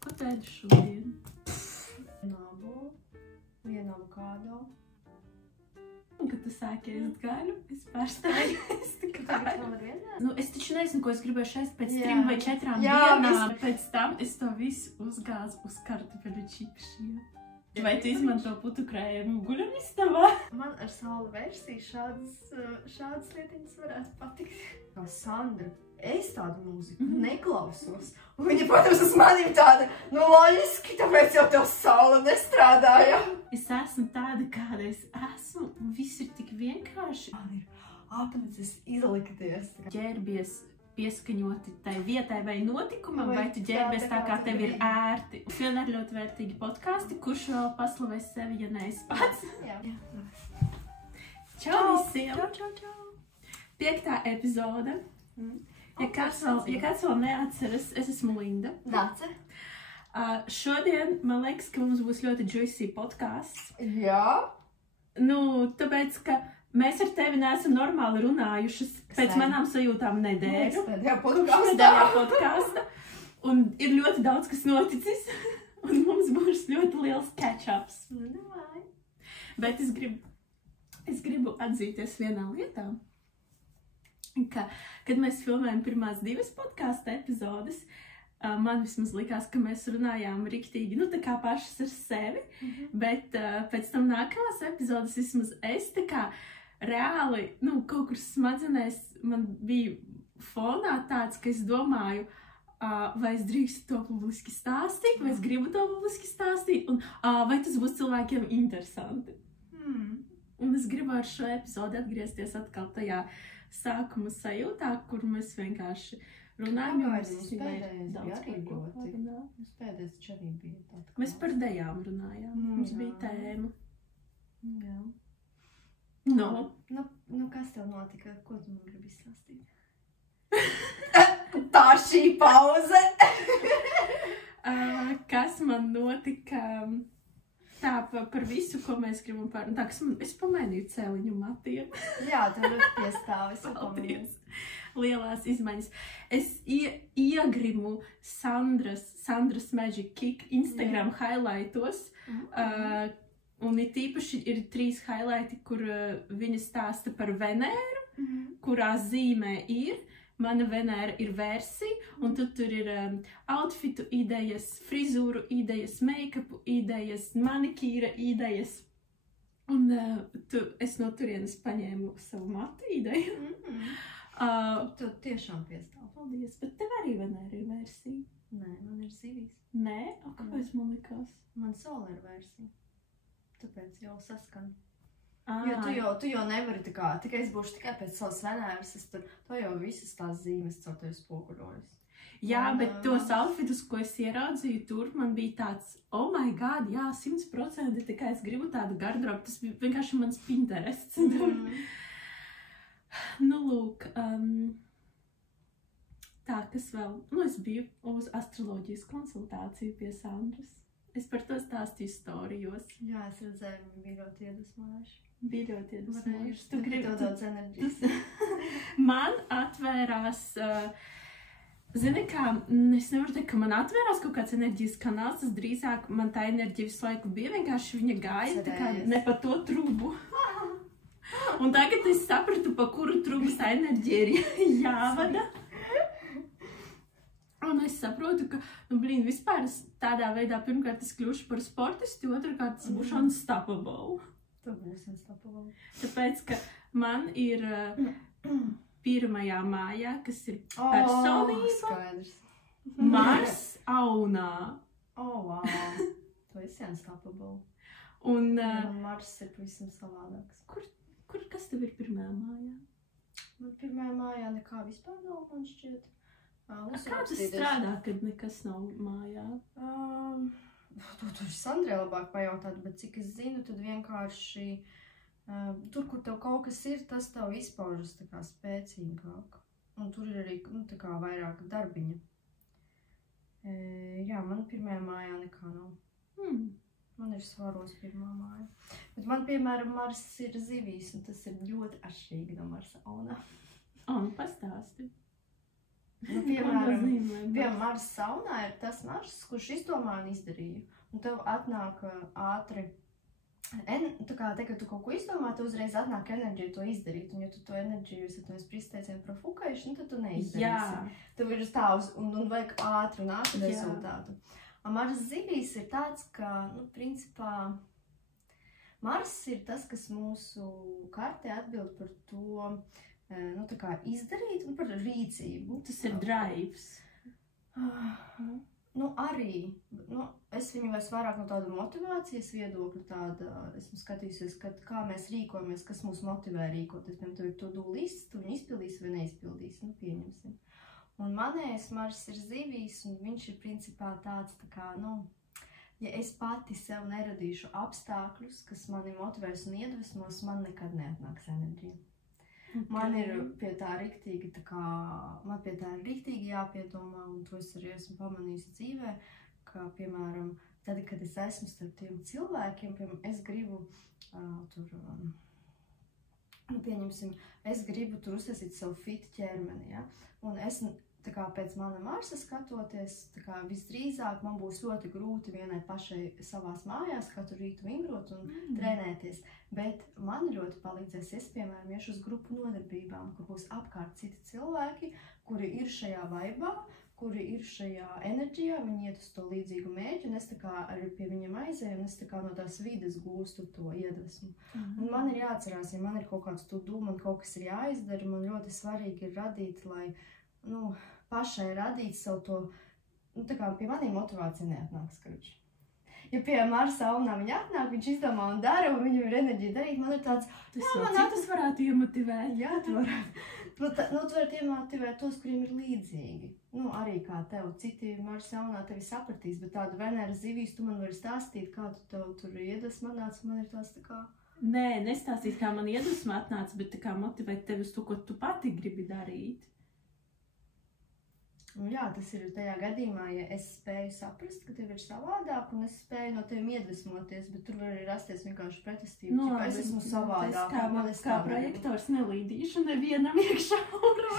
Ko tu ēdi šodien? Vienu avokādo. Un, kad tu sāki ēst gaļu, es pārstāju ēst gaļu. Es taču nezinu, ko es gribēšu ēst pēc 3 vai 4 dienām. Pēc tam es to visu uzgāzu uz kartupeļu čipšiem. Vai tu izmanto putu krējumu guļamistabā? Man ar saulu versiju šādas lietiņas varētu patikt. Kā Sandra, es tādu mūziku neklausos. Un viņa, protams, uz maniem tāda, loģiski, tāpēc jau tev saula nestrādāja. Es esmu tāda, kāda es esmu, un viss ir tik vienkārši. Man ir apnicis izlikties. Ģērbies pieskaņoti tai vietai vai notikumam, vai tu ģērbies tā, kā tev ir ērti. Vienmēr ļoti vērtīgi podkāsti, kurš vēl paslavēs sevi, ja neesi pats. Čau visiem! Čau! 5. epizode. Ja kāds vēl neatceras, es esmu Linda. Dace. Šodien, man liekas, ka mums būs ļoti juicy podcasts. Jā. Tāpēc, ka mēs ar tevi neesam normāli runājušas pēc manām sajūtām nedēļu. Pēdējā podkāsta. Un ir ļoti daudz, kas noticis. Un mums būs ļoti liels catch-ups. Bet es gribu atzīties vienā lietā. Ka, kad mēs filmējam pirmās 2 podkāsta epizodes, man vismaz likās, ka mēs runājām riktīgi, tā kā pašas ar sevi, bet pēc tam nākamās epizodes vismaz es tā kā reāli, kaut kur smadzenēs man bija fonā tāds, ka es domāju, vai es drīkstu to publiski stāstīt, vai es gribu to publiski stāstīt, un vai tas būs cilvēkiem interesanti. Un es gribu ar šo epizodi atgriezties atkal tajā sākuma sajūtā, kur mēs vienkārši runājam. Mums pēdējais arī bija tāda. Mēs par dejām runājām. Mums bija tēma. Jā. Kas tev notika? Ko tu man gribi izstāstīt? Tā šī pauze! Kas man notika? Tā, par visu, ko mēs gribam pārunāt. Es pamainīju celiņu matiem. Jā, tev ļoti piestāvis. Paldies. Lielās izmaiņas. Es iegrimu Sandras Magic Kick Instagram highlightos. Un it īpaši ir 3 highlighti, kur viņa stāsta par Venēru, kurā zīmē ir. Mana Venēra ir versija, un tur ir outfitu idejas, frizūru idejas, make-upu idejas, manikīra idejas. Un es no turienes paņēmu savu matu ideju. Tu tiešām piestāv. Paldies, bet tev arī Venēra ir versija. Nē, man ir zivis. Nē? Kāpēc man likās? Man sola ir versija. Tāpēc jau saskan. Jo tu jau nevari tikai es būšu tikai pēc savas Venēras, to jau visas tās zīmes caur tevi spoguļojas. Jā, bet tos outfitus, ko es ieraudzīju tur, man bija tāds, oh my god, jā, 100%, tikai es gribu tādu garderobu, tas bija vienkārši mans Pinterests. Lūk, tā, kas vēl, es biju uz astroloģijas konsultāciju pie Sandras. Es par to stāstīju storijos. Jā, es redzēju, viņi bija ļoti iedvesmojuši. Bija ļoti iedvesmojuši. Tu gribi daudz enerģijas. Man atvērās, zini kā, es nevaru teikt, ka man atvērās kaut kāds enerģijas kanāls, tas drīzāk man tā enerģija visu laiku bija, vienkārši viņa gāja tā kā ne pa to trubu. Un tagad es sapratu, pa kuru trubu tā enerģija ir jāvada. Un es saprotu, ka, vispār tādā veidā pirmkārt es kļūšu par sportistu, otrkārt es būšu unstoppable. Tu būsi unstoppable. Tāpēc, ka man ir pirmajā mājā, kas ir personība, skaidrs. Mars Aunā. Wow. Tu esi unstoppable. Un Mars ir pavisam savādāks. Kas tev ir pirmajā mājā? Man pirmajā mājā nekā vispār nav, man šķiet. Kā tas strādā, kad nekas nav mājā? Tu Sandrē labāk pajautāt, bet cik es zinu, tad vienkārši tur, kur tev kaut kas ir, tas tev izpaužas tā kā spēcīgāk. Un tur ir arī tā kā vairāk darbiņa. Jā, man pirmajā mājā nekā nav. Man ir svaros pirmā māja. Bet man, piemēram, Mars ir zivīs, un tas ir ļoti atšķirīgi no Marsa Aunā. Pastāsti. Nu, piemēram, Marsa saunā ir tas maršs, kurš izdomā un izdarīja. Un tev atnāk ātri. Tā kā te, kad tu kaut ko izdomā, tu uzreiz atnāk enerģija to izdarīt. Un ja tu to enerģiju esi pristeicienu profukējuši, tad tu neizdarīsi. Tev ir tā un vajag ātru rezultātu. Marsa zivīs ir tāds, ka, principā, Marss ir tas, kas mūsu kartē atbild par to, tā kā izdarīt un par rīcību. Tas ir drives. Arī. Es viņu vairāk no tāda motivācijas viedokļa tāda, esmu skatījusies, kā mēs rīkojamies, kas mūs motivē rīkoties. Piemēram, tev ir to-do lists, tu viņu izpildīsi vai neizpildīsi, pieņemsim. Un manējais Marss ir zivīs, un viņš ir principā tāds, tā kā, ja es pati sev neradīšu apstākļus, kas mani motivēs un iedvesmos, man nekad neatnāks enerģija. Okay. Man ir pie tā riktīgi, jāpiedomā, un to es arī esmu pamanījusi dzīvē, ka, piemēram, tad, kad es esmu starp tiem cilvēkiem, piemēram, es gribu pieņemsim, es gribu tur uztaisīt savu fit ķermeni, ja? Un es tā kā pēc mana Marsa skatoties, tā kā visdrīzāk man būs ļoti grūti vienai pašai savās mājās katru rītu vingrot un trenēties. Bet man ļoti palīdzēs, es, piemēram, iešu uz grupu nodarbībām, kur būs apkārt citi cilvēki, kuri ir šajā vaibā, kuri ir šajā enerģijā, viņi iet uz to līdzīgu mērķi, un es tā kā arī pie viņiem aizēju, un es tā kā no tās vides gūstu to iedvesmu. Un man ir jāatcerās, ja man ir kaut kāds to dūmu, man kaut kas ir jāizdara, man ļoti svarīgi ir radīt, lai pašai radīt savu to, tā kā pie maniem motivācija neatnāks kruči. Ja pie Marsa saunā viņa atnāk, viņš izdomā un dara, un viņam ir enerģija darīt, man ir tāds, tas varētu iemotivēt. Jā, tu varētu. Tu varētu iemotivēt tos, kuriem ir līdzīgi. Arī kā tev, citi Marsa saunā tevi sapratīs, bet tādu Venēra zivīs tu man vari stāstīt, kā tu tev tur iedvesma atnāca, man ir tāds tā kā... Nē, nestāstīt, kā man iedvesma atnāca, bet tā kā motivēt tevi uz to, ko tu pati gribi darīt. Jā, tas ir tajā gadījumā, ja es spēju saprast, ka tev ir savādāk, un es spēju no tevi iedvesmoties, bet tur var arī rasties vienkārši pretestība, ka es esmu savādāk. Es kā projektors nelīdīšu nevienam iekšā urā.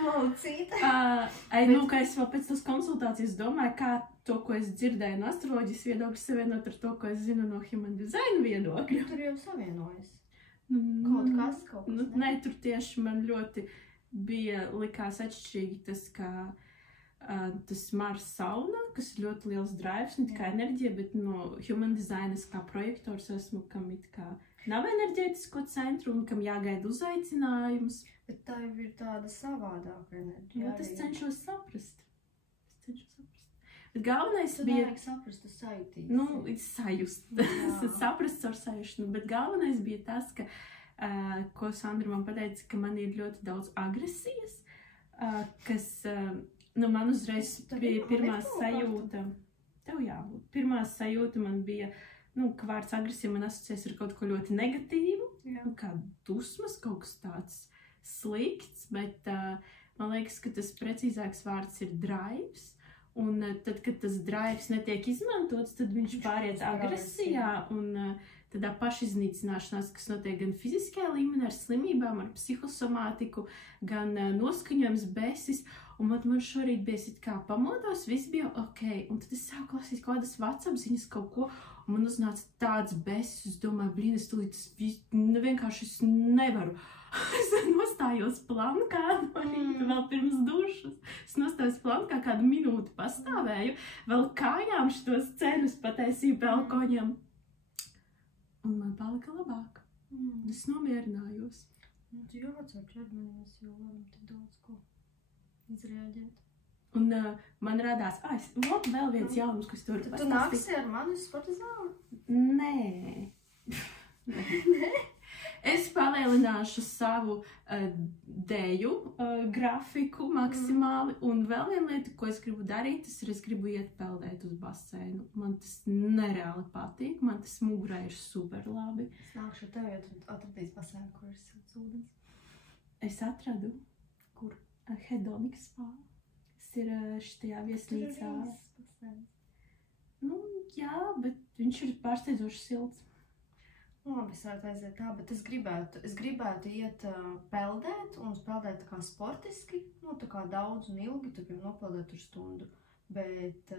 Malcīte. Ka es vēl pēc tās konsultācijas domāju, kā to, ko es dzirdēju no astroloģijas viedokļa, savienot ar to, ko es zinu no human design viedokļa. Tur jau savienojas. Kaut kas. Nē, tur tieši man ļoti... likās atšķirīgi tas, ka tas Marsa sauna, kas ir ļoti liels drives, ne tikai enerģija, bet no human design es kā projektors esmu, kam it kā nav enerģētisko centru un kam jāgaida uzaicinājums. Bet tā jau ir tāda savādāka enerģija. Jā, tas cenšos saprast. Bet galvenais bija... Tu nevajag saprast, tu sajūtīs. Sajust. Saprast ar sajušanu, bet galvenais bija tas, ka ko Sandra man pateica, ka man ir ļoti daudz agresijas, kas, man uzreiz bija pirmā sajūta, tev jābūt, pirmā sajūta man bija, ka vārds agresija man asociēs ar kaut ko ļoti negatīvu, kā dusmas, kaut kas tāds slikts, bet man liekas, ka tas precīzāks vārds ir drives, un tad, kad tas drives netiek izmantots, tad viņš pāriet agresijā, un tādā pašiznīcināšanās, kas notiek gan fiziskajā līmenī ar slimībām, ar psihosomātiku, gan noskaņojums, besis. Un man šorīt bija it kā pamodos, viss bija ok. Un tad es sāku lasīt kaut kādas WhatsApp ziņas kaut ko, un man uznāca tāds besis. Es domāju, es tūlīt vienkārši nevaru. Es nostājos plankā, vēl pirms dušas. Es nostājos plankā kādu minūti pastāvēju, vēl kājām šitos ceļus pataisīju balkoņam. Un man palika labāk. Es nomierinājos. Tu jāatcer ķermenis, jo varam tik daudz ko izrēģēt. Un man radās, vēl viens jaunums, kas tur pastāstīt. Tu nāksi ar mani uz sporta zāli? Nē. Nē? Es palielināšu savu deju grafiku maksimāli, un vēl viena lieta, ko es gribu darīt, tas ir, es gribu iet peldēt uz baseinu. Man tas nereāli patīk, man tas mugurē ir super labi. Es nākšu ar tevi, ja tu atradīs baseinu, kur ir silts ūdens. Es atradu. Kur? Hedonic Spa. Tas ir šitajā viesnīcā. Tur ir Jā, bet viņš ir pārsteidzoši silts. Labi, es varētu aiziet tā, bet es gribētu iet peldēt un peldēt tā kā sportiski, nu tā kā daudz un ilgi, tu piemēram nopeldēt tur stundu. Bet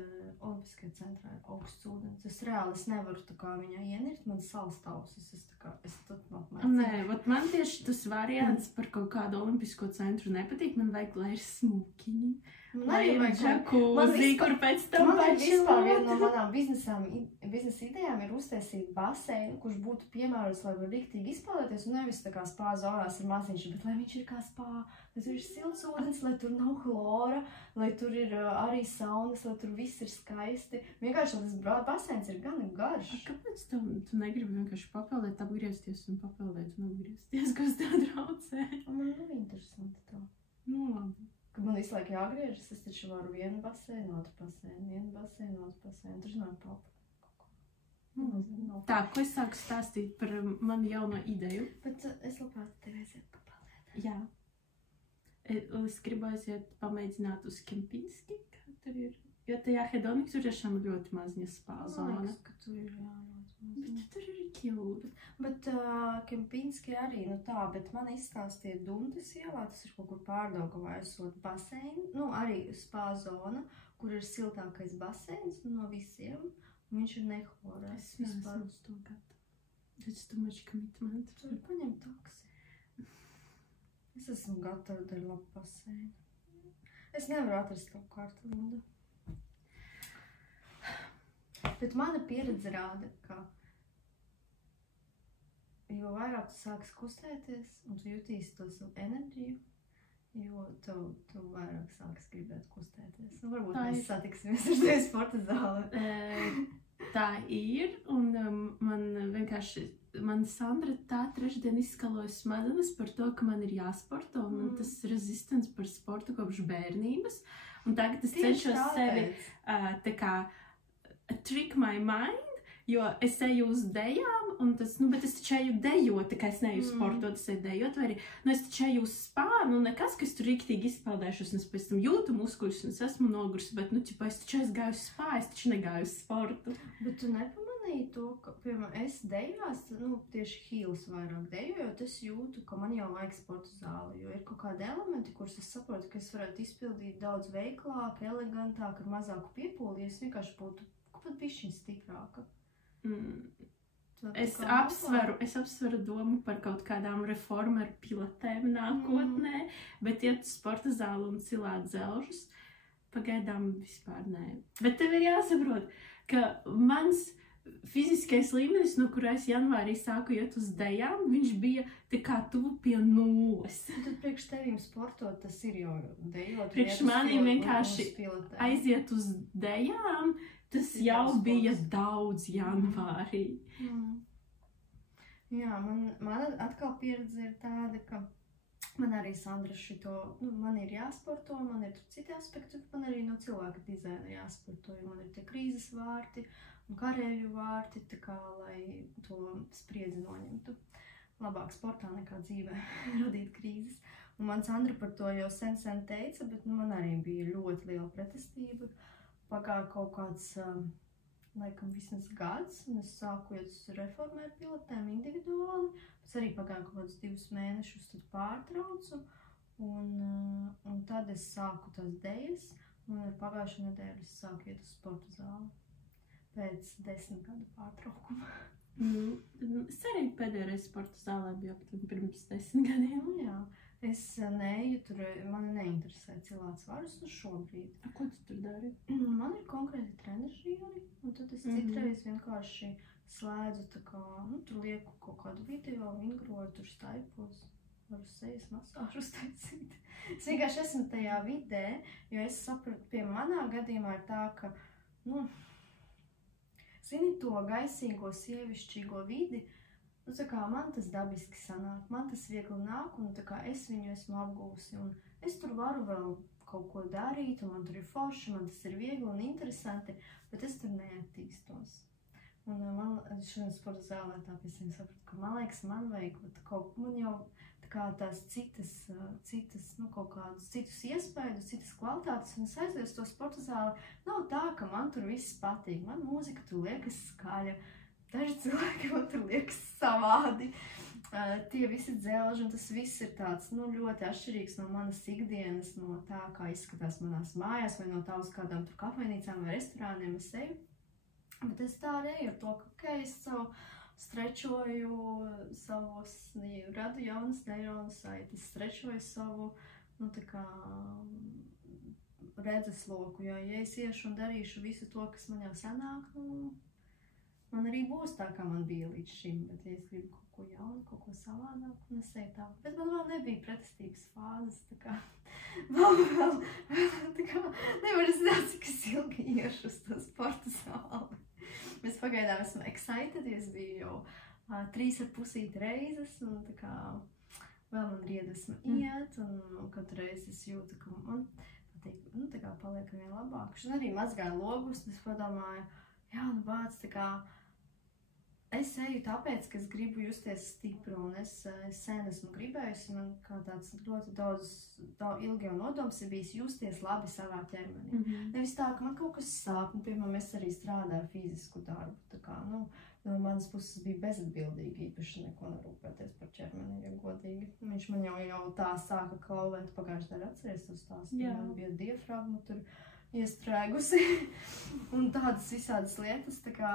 Olimpiskajā centrā ir augsts ūdens. Es nevaru tā kā viņā ienirt, man salas tausis. Es tad apmēram. Nē, man tieši tas variants par kaut kādu olimpisko centru nepatīk. Man vajag, lai ir smukiņi. Lai ir džakūzi, kur pēc tam vispār viena no manām biznesa idejām ir uztaisīt baseinu, kurš būtu piemērots, lai var riktīgi izpēlēties, un nevis tā kā spā zonās ir maziņš, bet lai viņš ir kā spā, lai tur ir silts ūdens, lai tur nav chlora, lai tur ir arī saunas, lai tur viss ir skaisti. Vienkārši tas baseins ir gan garš. Kāpēc tu negribi vienkārši papeldēt, apgriezties un papeldēt un apgriezties, kas tev traucē? Man nav interesanti tā. Nu, labi. Kad man visu laiku jāgriežas, es taču varu vienu baseinu, otru baseinu. Tur man palpa. Tā, ko es sāku stāstīt par manu jauno ideju? Bet es labāk tev aiziet papeldēt. Jā. Es gribu aiziet pamēģināt uz Kempinski, kā tur ir. Jo tajā Hedonikas tur tiešām ļoti maziņa spā zona. Man liekas, ka tur ir Bet tur ir cute. Bet Kempinski arī, nu tā, bet man izstāstīja Dundas ielā, tas ir kaut kur Pārdaugavā esot baseini, nu arī spā zona, kur ir siltākais baseins no visiem, un viņš ir nehlorēts. Es neesmu uz to gatava. That's too much commitment. Tur paņem taksi. Es esmu gatava ar labu baseinu. Es nevaru atrast tavu kārtu, Lunda. Bet mana pieredze rāda, ka jo vairāk tu sāksi kustēties un tu jutīsi to savu enerģiju, jo tu vairāk sāksi gribēt kustēties. Nu, varbūt mēs satiksimies ar tevi sporta zālē. Tā ir, un man Sandra tā trešdien izskaloja smadzenes par to, ka man ir jāsporto, un man tas rezistents par sportu kopš bērnības. Un tagad es cenšos sevi tā kā trick my mind, jo es eju uz dejām, un tas, bet es taču eju dejot, tā kā es neeju sportot, es eju dejot, vai arī, es taču eju uz spā, nekas, ka es tur riktīgi izpeldēšos, un es pēc tam jūtu muskuļus, un es esmu nogurusi, bet, es taču gāju uz spā, es taču negāju uz sportu. Bet tu nepamanīji to, ka, piemēram, es dejās, tieši heels vairāk dejojot, es jūtu, ka man jau vajag sporta zāli, jo ir kaut kādi elementi, kurus es saprotu, ka es varētu izpildīt daudz veiklāk, elegantāk, ar mazāku piepūli, ja es vienkārši būtu pat bišķiņ stiprāka. Es apsveru domu par kaut kādām reformeru pilatēm nākotnē, bet iet uz sporta zāli un cilāt dzelžus, pagaidām vispār nē. Bet tev ir jāsaprot, ka mans fiziskais līmenis, no kura es janvārī sāku iet uz dejām, viņš bija tā kā tuvu pie 0. Tad priekš tevīm sportot, tas ir jau dejot. Priekš manī vienkārši aiziet uz dejām, tas jau bija daudz janvārī. Jā, man atkal pieredze ir tāda, ka man arī Sandra šito, man ir jāsporto, man ir citi aspekti, man arī no cilvēka dizaina jāsporto, jo man ir tie krīzes vārti un karēju vārti, tā kā, lai to spriedzi noņemtu. Labāk sportā nekā dzīvē radīt krīzes. Un man Sandra par to jau sen teica, bet man arī bija ļoti liela pretestība. Pagāja kaut kāds, laikam, vismaz gads, un es sāku iet uz reformēru pilotēm individuāli, pēc arī pagāja kaut kādus 2 mēnešus, tad pārtraucu, un tad es sāku tās dejas, un ar pagājušo nedēļu es sāku iet uz sporta zāli pēc 10 gadu pārtraukuma. Es arī pēdējais sporta zālē biju pirms 10 gadiem. Jā. Es neju, tur mani neinteresē cilāt svarus šobrīd. Ko tu tur dari? Man ir konkrēti trenežieri, un tad es citreiz vienkārši slēdzu tā kā, tur lieku kaut kādu video, vingroju, tur staipos, varu sejas masāžu uztaisīt. Es vienkārši esmu tajā vidē, jo es sapratu, pie manā gadījumā ir tā, ka, zini to gaisīgo, sievišķīgo vidi, tā kā man tas dabiski sanāk, man tas viegli nāk, un tā kā es viņu esmu apgūsi, un es tur varu vēl kaut ko darīt, un man tur ir forši, man tas ir viegli un interesanti, bet es tur neattīstos. Un man šodien sporta zālē tā pēc viņiem sapratu, ka man liekas, man vajag man jau tā kā tās citas, kaut kādus citus iespējas, citas kvalitātes, un es aizēju uz to sporta zāli. Nav tā, ka man tur viss patīk, man mūzika tur liekas skaļa, daži cilvēki man tur liekas savādi. Tie visi dzelži, un tas viss ir tāds, ļoti atšķirīgs no manas ikdienas, no tā, kā izskatās manās mājās, vai no tā uz kādām tur kafejnīcām vai restorāniem es eju. Bet es tā arī eju ar to, ka es savu strečoju savus, radu jaunas neironu saites, strečoju savu, tā kā redzesloku, jo, ja es iešu un darīšu visu to, kas man jau sanāk, man arī būs tā, kā man bija līdz šim, bet ja es gribu kaut ko jaunu, kaut ko savādāk, un es eju tā. Bet man vēl nebija pretestības fāzes, tā kā vēl, tā kā nevar zināt, cik es ilgi iešu uz to sporta zāli. Mēs pagaidām esmu excited, es biju jau 3,5 reizes, un tā kā vēl man ir iedvesma iet, un katru reizi es jūtu, ka man patīk, tā kā paliek vien labāk. Un arī mazgāju logus, un es padomāju, bāc, tā kā es eju tāpēc, ka es gribu justies stipru, un es sen esmu gribējusi, man kā tāds ļoti daudz ilgi jau nodoms ir bijis justies labi savā ķermenī. Nevis tā, ka man kaut kas sāp, un piemēram, es arī strādāju fizisku darbu, tā kā, no manas puses bija bezatbildīgi, īpaši neko nerūpēties par ķermeni, ja godīgi. Viņš man jau tā sāka klauvēt pagājušajā dēļ atceries to stāstu, man bija diafragma tur iestrēgusi, un tādas visādas lietas, tā kā,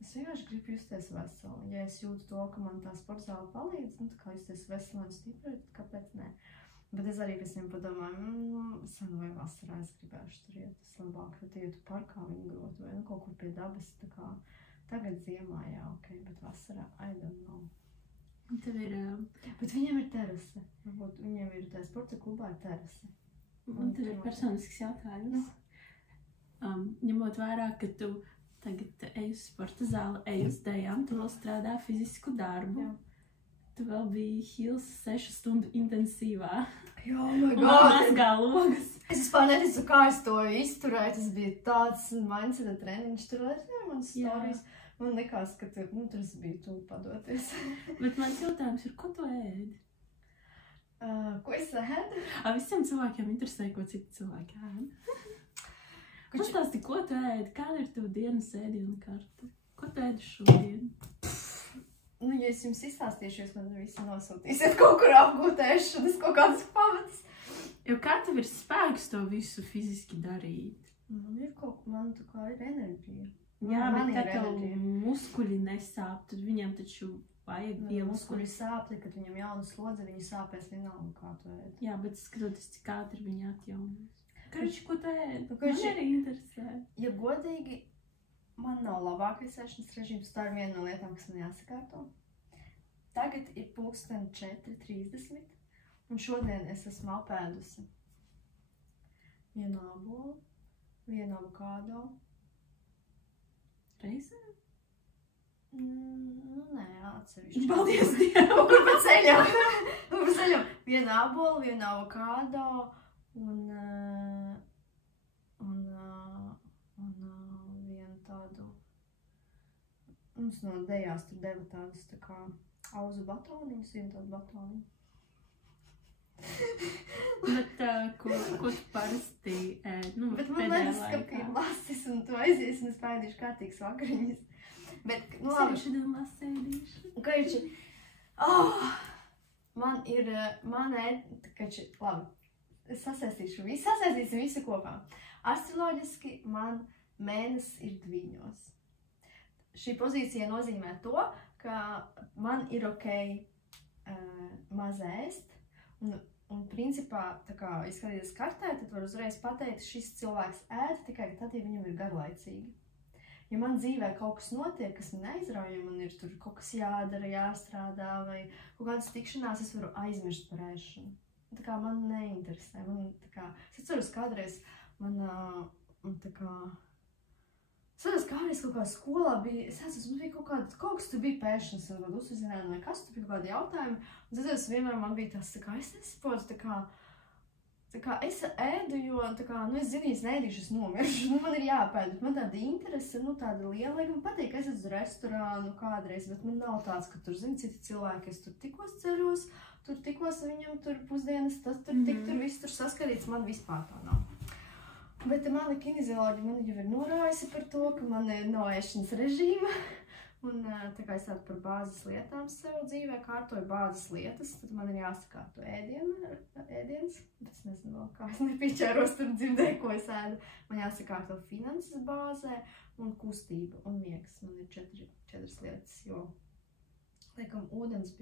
es vienkārši gribu justies veseli. Ja es jūtu to, ka man tā sportzāle palīdz, tā kā justies veseli un stipri, kāpēc ne? Bet es arī pēc tiem padomāju, sen vai vasarā es gribēšu tur iet, tas labāk, tad ietu parkā vingrot vai kaut kur pie dabas, tā kā tagad ziemā, ok, bet vasarā, I don't know. Un tev ir... Bet viņiem ir terase, varbūt viņiem ir tā sporta klubā ir terase. Un tev ir personisks jautājums. Ņemot vērā, ka tu tagad ej uz sporta zāli, ej uz dejām, tu vēl strādā fizisku darbu. Jā. Tu vēl biji Hills 6 stundu intensīvā. Jā, my God! Un mazgā logus. Es vispār neticu, kā es to izturēju. Tas bija tāds mindset treniņš. Tur redzēju manas stāvijas. Man likās, ka tur es biju tuvu padoties. Bet mans jautājums ir, ko tu ēdi? Ko es ēdu? Visiem cilvēkiem interesē, ko citi cilvēki ēd. Pastāsti, ko tu ēdi? Kāda ir tev dienas ēdiena karte? Ko tu ēdi šodien? Ja es jums izstāstīšu, jūs man visi nosūtīsiet kaut kur apgūt ēšanas, kaut kādas pamatas. Jo kā tev ir spēks to visu fiziski darīt? Man ir kaut kā, man tā kā ir enerģija. Jā, bet kad tev muskuļi nesāp, tad viņiem taču vajag vielu. Muskuļi sāp, kad viņam jauna slodze, viņi sāpēs vienalga, kā tu ēdi. Jā, bet skatoties, cik ātri viņi atjaunas. Karči, ko tu ēdi? Man arī interesē. Ja godīgi, man nav labākais ēšanas režīms, tā ir viena no lietām, kas man jāsakārto. Tagad ir 4:30, un šodien es esmu apēdusi vienu ābolu, vienu avokādo. Reizē? Nē, atsevišķi. Paldies Dievam! Kur pa ceļam? Vienu ābolu, vienu avokādo un vienu tādu, mums no dejās tur deva tādus tā kā auzu batoniņus, vienu tādu batoniņu. Bet ko tu parasti ēd? Bet man liekas, ka ir lasis un tu aizies un es paēdīšu kārtīgas vakariņas. Bet, es arī šodien lasēdīšu. Kaļči, man labi. Es sasaistīšu visu kopā. Astroloģiski man mēnesis ir Dviņos. Šī pozīcija nozīmē to, ka man ir ok maz ēst, un principā, tā kā izskatīties kartē, tad var uzreiz pateikt, šis cilvēks ēd tikai tad, ja viņam ir garlaicīgi. Ja man dzīvē kaut kas notiek, kas man neizrauj, ja man ir tur kaut kas jādara, jāstrādā vai kaut kādas tikšanās, es varu aizmirst par ēšanu. Tā kā man neinteresē, es atceros kādreiz, es atceros kādreiz kaut kā skolā bija, man bija kaut kas tur bija pēšanas, un uzzinājumi, vai kas tur bija kaut kādi jautājumi, un es atceros vienmēr man bija tas, es nesaprotu, es ēdu, jo, es zinu, es neēdīšu, es nomiršu, man ir jāpēd, bet man tāda interese, tāda liela, man patīk, es esmu uz restorānu kādreiz, bet man nav tāds, ka tur, citi cilvēki, es tur tikos ceļos, tur tikos viņam tur pusdienas, tas tur tik tur viss tur saskatīts, man vispār tā nav. Bet mana kinezioloģija man jau ir norājusi par to, ka man ir no ēšanas režīma. Un tā kā es tādu par bāzes lietām sev dzīvē kārtoju bāzes lietas, tad man ir jāsakārto ēdienas. Es nezinu vēl kā, es nepīčēros tur dzirdēju, ko es ēdu. Man jāsakārto finanses bāzē un kustība un miegs. Man ir četras lietas, jo, laikam, ūdens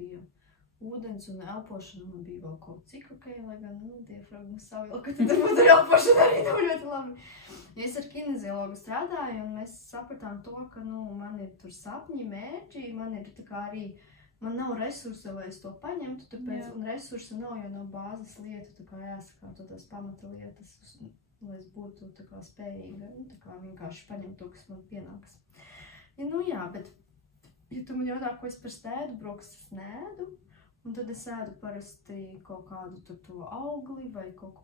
un elpošana man bija vēl kaut cik ok, lai gan, diafragma savilka, tad būtu elpošana arī nav ļoti labi. Ja es ar kineziologu strādāju, un mēs sapratām to, ka, man ir tur sapņi, mērķi, man ir tā kā arī, man nav resursa, lai es to paņemtu, tāpēc, un resursa nav, jo nav bāzes lietu, tā kā jāsakārto tās pamata lietas, lai es būtu tā kā spējīga, tā kā vienkārši paņemt to, kas man pienāks. Ja, bet, ja tu man jautā, ko es par stēdu brokstas nēdu, un tad es ēdu parasti kaut kādu to augli vai kaut ko...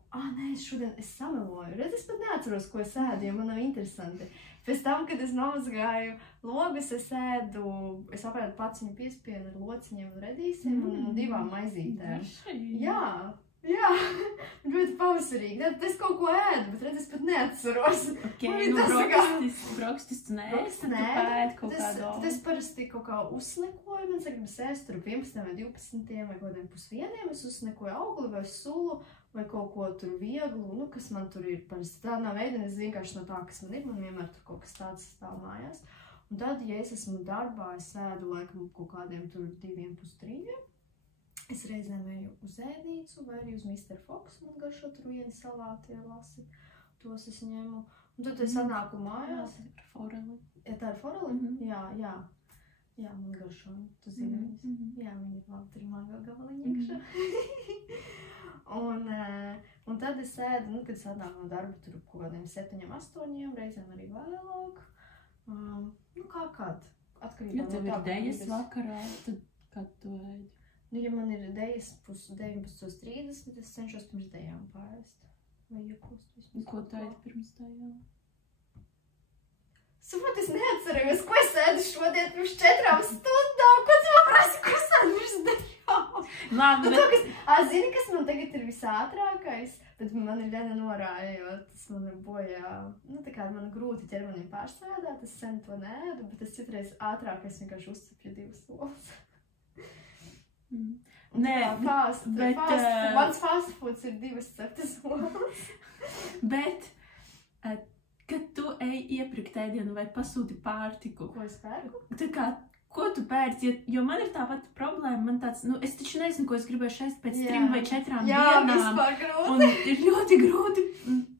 Šodien es sameloju. Redz, es pat neatceros, ko es ēdu, jo man nav interesanti. Pēc tam, kad es nomazgāju logus, es apēdu paciņu piespienu ar lociņiem un redīsiem un 2 maizītēm. Jā, ļoti pavasarīgi. Tas kaut ko ēdu, bet redz, es pat neatceros. Brokstis tu neēst, tad tu pēdi kaut kādu. Tad es parasti kaut kā uzsnekoju, man saka, es ēstu tur 11 vai 12 vai kādiem pusvieniem, es uzsnekoju augli vai sulu vai kaut ko tur vieglu, kas man tur ir parasti tādā veidā, es vienkārši no tā, kas man vienmēr tur kaut kas tāds stāv mājās. Un tad, ja es esmu darbā, es ēdu laikam kaut kādiem tur 2,5–3. Es reizēm eju uz ēdnīcu vai arī uz Mr. Fox, man garšo tur vieni salāti, ja lasi. Tos es ņemu. Un tad es atnāku mājās. Tā ir foreli. Ja tā ir foreli? Jā, man garšo. Tu zini viņas? Jā, viņi ir labi, tur ir mango gabaliņi iekšā. Un tad es ēdu, kad es atnāku no darba tur kaut kādiem 7–8, reizēm arī vēlāk. Kād? Atkarībā no tā. Ja tev ir dejas vakarā, tad kad tu ēdi? Ja man ir dejas 19:30, tad es cenšos pirms dejām pārēst. Vai iekost vismaz. Ko tu ēdi pirms dejām? Saprot, es neatcerējos, ko es ēdu šodien pirms 4 stundām. Ko tu man prasi, ko es ēdu pirms dejām? Labi, Zini, kas man tagad ir visātrākais? Bet man ir ļena norāja, jo tas man ir bojā. Tā kā man grūti ķermenim pārstrādāt, es sen to neēdu, bet es citreiz ātrāk es vienkārši uzcepju 2 solas. Nē, mans fast foods ir 2 ceptas solas. Bet, kad tu ej iepirkt ēdienu vai pasūti pārtiku, ko es pērku? Tā kā, ko tu pērci? Jo man ir tāpat problēma, man tāds, es taču nezinu, ko es gribēju ēst pēc 3 vai 4 dienām. Jā, vispār grūti. Un ir ļoti grūti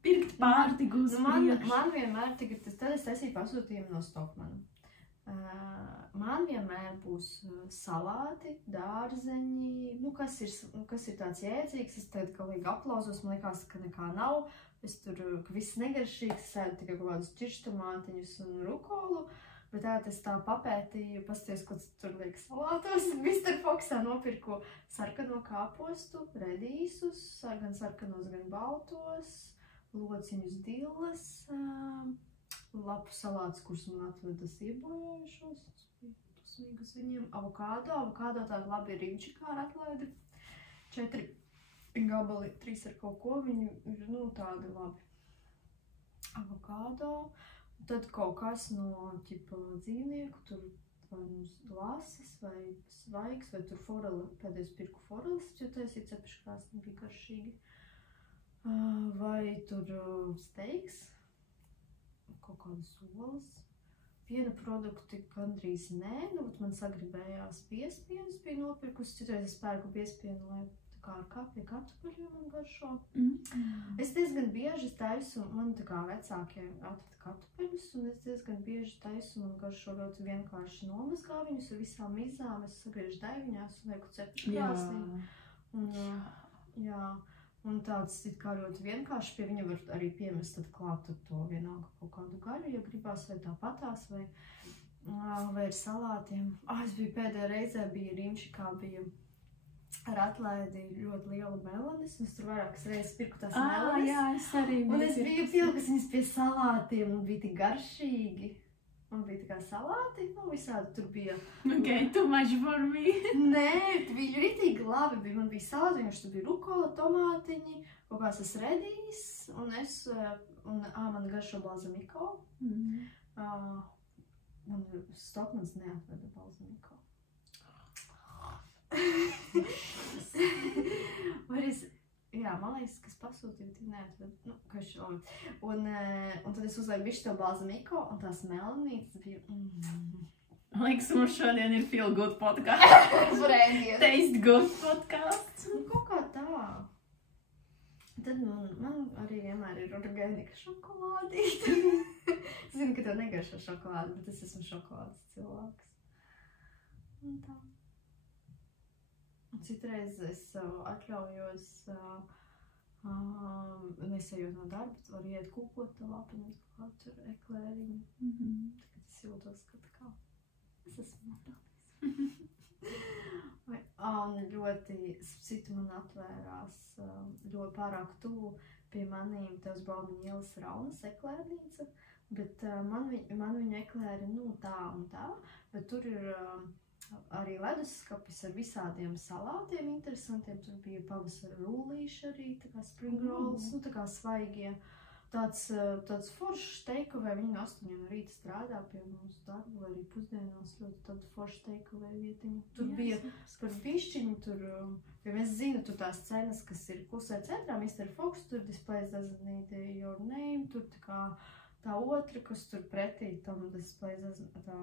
pirkt pārtiku uz priekšu. Man vienmēr tagad, tad es taisīju pasūtījumu no Stockmana. Man vienmēr būs salāti, dārzeņi, kas ir tāds jēdzīgs, es tagad galīgi aplauzos, man liekas, ka nekā nav, ka viss negaršīgs, es ēdu tikai kaut kādus ķirštomātiņus un rukolu, bet es tā papētīju, pasties, ko tur liek salātos, Mr. Foxā nopirku sarkano kāpostu, redīsus, gan sarkanos, gan baltos, lociņus dilles, lapu salātus, kurus man atvedas iebojājušos, tas bija dusmīgas viņiem, avokādo tāda labi riņčikā ar atlaidi, 4 gabali, 3 ar kaut ko, viņi ir, tādi labi. Avokādo, tad kaut kas no ķipa dzīvnieku, tur vai lasis, vai svaigs, vai tur foreli, pēdējais pirku forelis, jo taisīt cepeškrāsni bija garšīgi, vai tur steiks, kaut kādas olas, piena produkti gandrīz nē, bet man sagribējās piespienas bija nopirkusi, citreiz es pērku piespienu, lai tā kā pie kartupeļiem man garšo. Es diezgan bieži taisu, man tā kā vecākie atrada kartupeļus, un es diezgan bieži taisu, man garšo ļoti vienkārši nomazgā viņus ar visām mizām, es sagriežu daiviņās un lieku cepeškrāsnī. Un tāds it kā ļoti vienkārši, pie viņa var arī piemest tad klāt to vienalga kaut kādu gaļu, ja gribās, vai tāpatās, vai ar salātiem. Es biju pēdējā reizē, bija Rimšikā, bija ar atlaidi ļoti liela melanis, un es tur vairākas reizes pirku tās melanis. Jā, es arī biju. Un es biju pilkas viņas pie salātiem, un bija tik garšīgi. Man bija tā kā salāti, visādi tur bija. Okay, too much for me. Nē, bija ritīgi labi. Man bija salāti, tur bija rukola, tomātiņi, kaut kāds redīs, un es man garšo balzamiko. Man Stokmans neatveda balzamiko. Man liekas, kas pasūtīja, tik neatveda. Un tad es uzlieku bišķi to balzamiko, un tās melanītes bija... Man liekas, mums šodien ir Feel Good podcasts. Taste Good podcasts. Kaut kā tā. Tad man arī vienmēr ir organika šokolādīte. Es zinu, ka tev negaršo šokolādi, bet es esmu šokolādes cilvēks. Un tā. Un citreiz es atļaujos, nesējot no darba, varu iet kūkotavā, paņemt kaut kādu tur eklēriņu. Tagad es jūtos, ka tā kā es esmu nopelnījis. Un ļoti, citu man atvērās ļoti pārāk tuvu pie manīm tevs Baumiņa ielas Raunas eklērnīca, bet man viņa eklēri, tā un tā, bet tur ir arī leduskapis ar visādiem salātiem interesantiem, tur bija pavasara rullīši arī, tā kā spring rolls, tā kā svaigie. Tāds foršs takeaway, viņi no 8 no rīta strādā pie mūsu darbu, vai arī pusdienās ļoti tāda forša takeaway vietiņa. Tur bija par bišķiņu, tur, jo es zinu, tur tās cenas, kas ir klusē centrā, Mr. Fox, tur displays doesn't need your name, tur tā otra, kas tur pretī, tam displays doesn't, tā...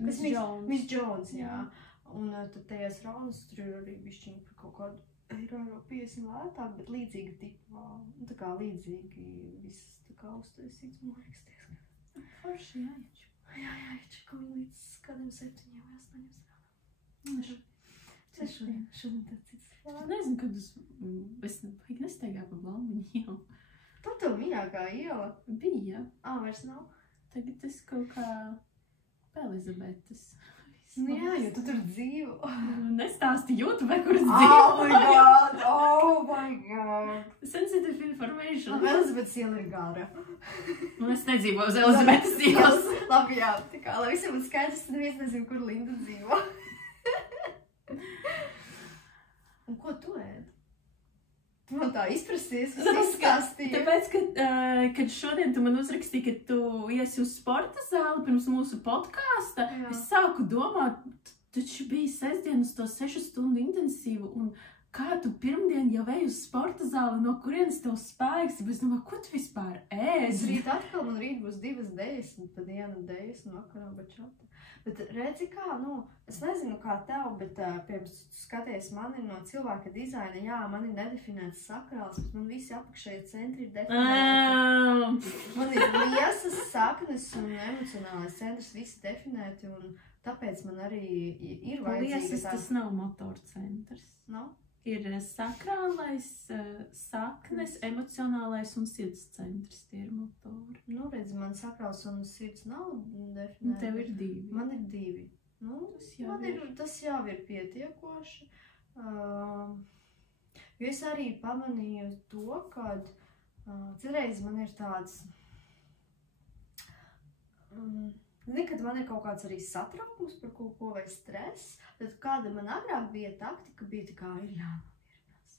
Miss Jones, jā. Un tad tajās Raunas tur ir arī bišķiņu par kaut kādu eiro 50 lētāk, bet līdzīga tipā, tā kā līdzīgi viss tā kā uztaisīts, man liekas, diezgan. Forši jāieču. Jāieču līdz kādiem 7 vai 8 strādām. Šodien tā cits strādā. Es nezinu, kad es nestaigāju pa Blaumiņu ielu. Tā tev mīļākā iela? Bija. Vairs nav? Tagad es kaut kā Elizabetes. Jā, jo tu tur dzīvo. Nestāsti YouTube, kur es dzīvo. Oh my god. Sensitive information. Elizabetes iela ir gara. Un es nedzīvoju uz Elizabetes ielas. Labi, jā. Tā kā, lai visiem būtu skaidrs, tad neviens nezinu, kur Linda dzīvo. Un ko tu ēd? Tu man tā izprasies, izskastīji. Tāpēc, kad šodien tu man uzrakstīji, ka tu iesi uz sporta zāli pirms mūsu podkāsta, es sāku domāt, taču bija sestdien uz to 6 stundu intensīvu, un kā tu pirmdien jau ej uz sporta zāli, no kurienes tev spēks? Es domāju, ko tu vispār ēd? Rīt atkal, man rīt būs 2 dejas, un pa dienu dejas, un vakarā bačata. Bet redzi kā, es nezinu kā tev, bet pirms skaties mani no cilvēka dizaina, jā, man ir nedefinēts sakrāls, bet man visi apakšējie centri ir definēti. Man ir liesas, saknes un emocionālais centrs visi definēti, un tāpēc man arī ir vajadzīga liesas, tas nav motorcentrs. Nav? Ir sakrālais, saknes, emocionālais un sirds centrs, tie ir motori. Redzi, man sakrāls un sirds nav definēti. Tev ir 2. Man ir 2. Tas jau ir pietiekoši. Jo es arī pamanīju to, kad citreiz man ir tāds... Kad man ir kaut kāds arī satraukums par kaut ko vai stress, tad kāda man agrāk bija taktika, bija tā kā ir jānomierinās.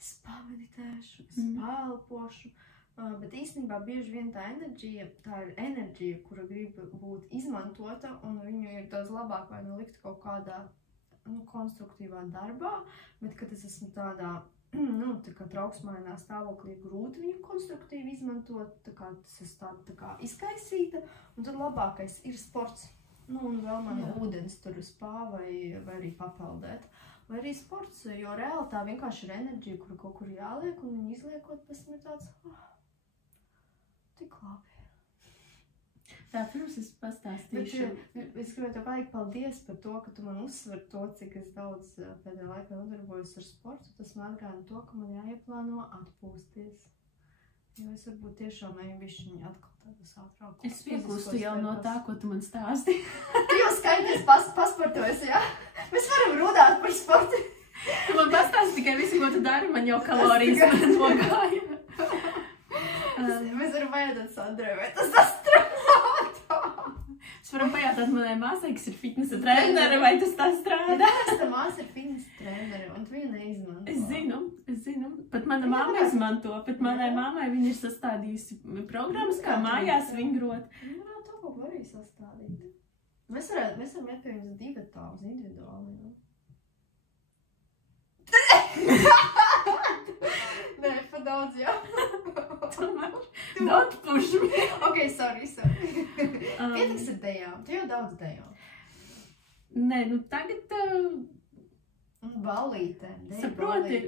Es pameditēšu, es pāelpošu, bet īstenībā bieži vien tā ir enerģija, kura grib būt izmantota, un viņu ir daudz labāk vai likt kaut kādā konstruktīvā darbā, bet kad es esmu tādā tā kā trauksmainā stāvoklī, grūti viņu konstruktīvi izmantot, tā kā tas es tā kā izkaisīta, un tad labākais ir sports. Un vēl man ūdens tur spā vai arī papeldēt. Vai arī sports, jo reāli tā vienkārši ir enerģija, kuru kaut kur jāliek, un viņu izliekot, pēc tam ir tāds, tik labi. Tā, pirms es pastāstīšu. Es gribēju tev pateikt paldies par to, ka tu man uzsver to, cik es daudz pēdējā laikā nodarbojos ar sportu. Tas man atgādina to, ka man jāieplāno atpūsties. Jo es varbūt tiešām eju bišķiņi atkal tādas ātrākos. Es pieklustu jau no tā, ko tu man stāsti. Tu jau skaities pasportojas, jā? Mēs varam runāt par sportu. Tu man pastāsti tikai visu, ko tu dari, man jau kalorijas nogāja. Mēs varam pajautāt Sandrai, vai tas strādā? Mēs varam pajautāt manai māsai, kas ir fitnesa trenere, vai tas tā strādā? Tā māsa ir fitnesa trenere, un tu viņu neizmanto. Es zinu, zinu. Pat mana mamma izmanto, pat manai mammai viņa ir sastādījusi programmas, kā mājās vingrot. Jā, to kaut ko arī sastādīt. Mēs varam iet pie jums divatā uz individuāli, Nē, pa daudz, jā. Don't push me. Ok, sorry. Pietiks ar dejām, tu jau daudz dejām. Nē, nu tagad... Ballītēm, saproti,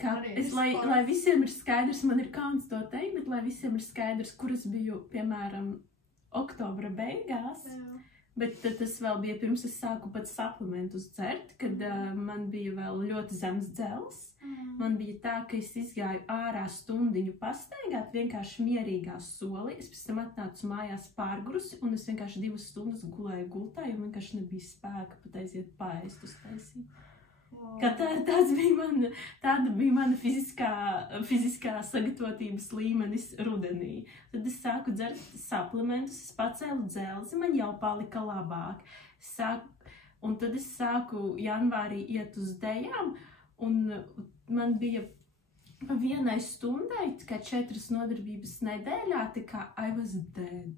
lai visiem ir skaidrs, man ir kauns to teikt, bet lai visiem ir skaidrs, kur es biju, piemēram, oktobra beigās, bet tas vēl bija pirms es sāku pat suplementus dzert, kad man bija vēl ļoti zems dzels. Man bija tā, ka es izgāju ārā stundiņu pastaigāt, vienkārši mierīgā solī. Es pēc tam atnācu mājās pārgurusi, un es vienkārši 2 stundas gulēju gultā, jo vienkārši nebija spēka pat aiziet paēst uz taisīt. Tāda bija mana fiziskā sagatavotības līmenis rudenī. Tad es sāku dzert suplementus, es pacēlu dzelzi, man jau palika labāk. Un tad es sāku janvārī iet uz dejām, un man bija pa vienai stundai, kā 4 nodarbības nedēļā, tā kā I was dead.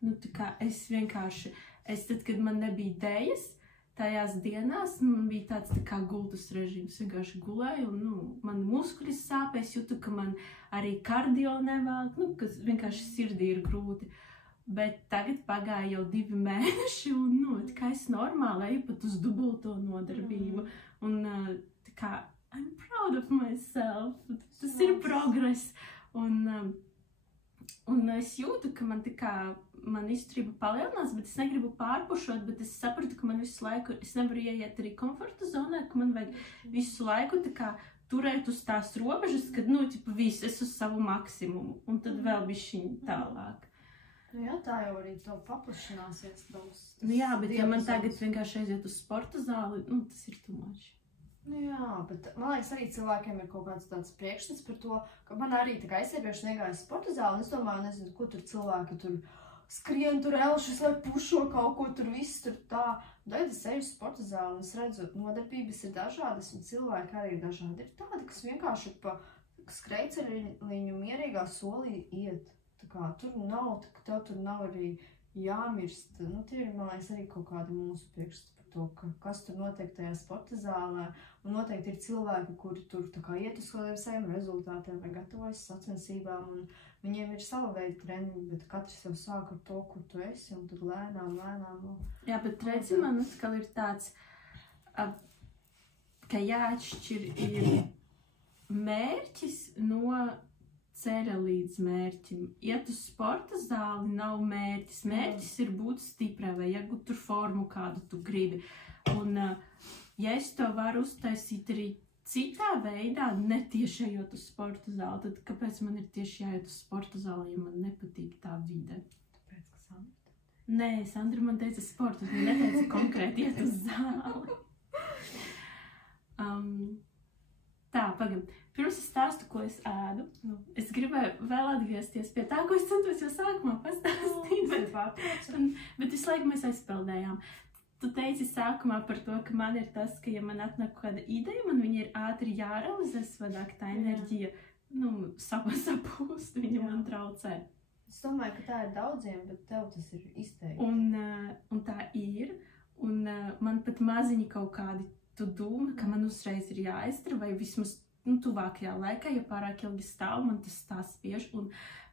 Nu, tā kā es vienkārši, tad, kad man nebija dejas, tajās dienās man bija tāds tā kā gultas režīms, vienkārši gulēju, un, man muskuļi sāpēs, jūtu, ka man arī kardio nevēl, ka vienkārši sirdī ir grūti. Bet tagad pagāja jau 2 mēneši, un, tā kā es normāli eju pat uz dubulto nodarbību, un, tā kā, I'm proud of myself, tas ir progress, un es jūtu, ka man tā kā, man izturība palielinās, bet es negribu pārpušot, bet es sapratu, ka man visu laiku, es nevaru ieiet arī komforta zonā, ka man vajag visu laiku tā kā turēt uz tās robežas, kad, viss, es uz savu maksimumu, un tad vēl bišķiņ tālāk. Jā, tā jau arī to paplašināsies daudz. Jā, bet ja man tagad vienkārši aiziet uz sporta zāli, tas ir too much. Jā, bet man liekas, arī cilvēkiem ir kaut kāds tāds priekšstats par to, ka man arī tā kā aizsievieši negāja sporta zāli, un es domāju, nezinu, ko tur cilvēki tur skrien, tur elšas vai pušo kaut ko, tur viss tur tā. Tagad es eju uz sporta zāli, un es redzu, nodarbības ir dažādas, un cilvēki arī ir dažādi. Ir tādi, kas vienkārši pa skrejceļiņu mierīgā solī iet. Tā kā tur nav, tev tur nav arī jāmirst. Tie ir, man liekas, arī kaut kādi mūsu priekšstats. Kas tur notiek tajā sporta zālē, un noteikti ir cilvēki, kuri tur tā kā iet uz kādiem saviem rezultātiem vai gatavojas sacensībām, un viņiem ir sava veida treniņi, bet katrs jau sāk ar to, kur tu esi, un tad lēnām. Jā, bet redzi, man atkal ir tāds, ka jāatšķir ir mērķis no ceļa līdz mērķim. Iet uz sporta zāli nav mērķis. Mērķis ir būt stiprai vai iegūt tur formu, kādu tu gribi. Un, ja es to varu uztaisīt arī citā veidā, ne tieši ejot uz sporta zāli, tad kāpēc man ir tieši jāiet uz sporta zāli, ja man nepatīk tā vide? Tāpēc, ka Sandra? Nē, Sandra man teica sportu, viņa neteica konkrēti iet uz zāli. Tā, pagad. Pirms es stāstu, ko es ēdu, es gribēju vēl atgriezties pie tā, ko es centos jau sākumā pastāstīt, bet visu laiku mēs aizpeldējām. Tu teici sākumā par to, ka man ir tas, ka ja man atnāk kāda ideja, man viņa ir ātri jārealizē, savādāk tā enerģija, sapūst, viņa man traucē. Es domāju, ka tā ir daudziem, bet tev tas ir izteikti. Un tā ir, un man pat maziņi kaut kādi tu doma, ka man uzreiz ir jāizdara, vai vismaz tuvākajā laikā, ja pārāk ilgi stāv, man tas tā spiež, un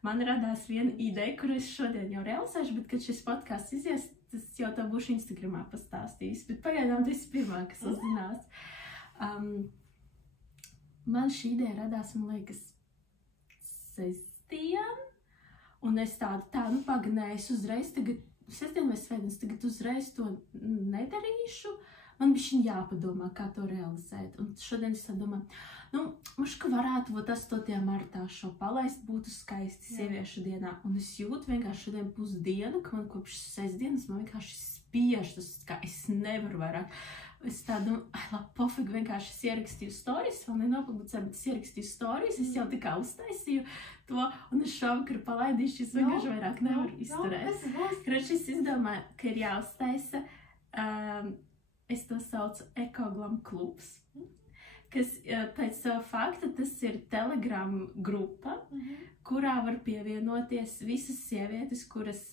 man radās viena ideja, kur es šodien jau realizēšu, bet kad šis podcasts izies, tas jau tā būšu Instagramā pastāstījis, bet pagaidām tu esi pirmā, kas uzzinās. Man šī ideja radās, man liekas, sestdien, un es paganēju, uzreiz tagad, sestdien vai svētdienas, tagad uzreiz to nedarīšu, man bišķiņ jāpadomā, kā to realizēt. Un šodien es domāju, ka varētu 8. martā šo palaist, būtu skaisti sieviešu dienā. Un es jūtu vienkārši šodien pusdienu, ka man kopš sestdienas man vienkārši spiež, tas kā es nevaru vairāk. Es tādu, pofīgi vienkārši es ierakstīju stories, vēl nenopublicēju, bet es ierakstīju stories, es jau tikā uztaisīju to, un es šovakar palaidīšu, es vienkārši vairāk nevaru izturēt. Kroči, es izdomāju, ka ir jāuztaisa, es to saucu Ekoglam klubs, kas pēc sava fakta tas ir Telegram grupa, kurā var pievienoties visas sievietes, kuras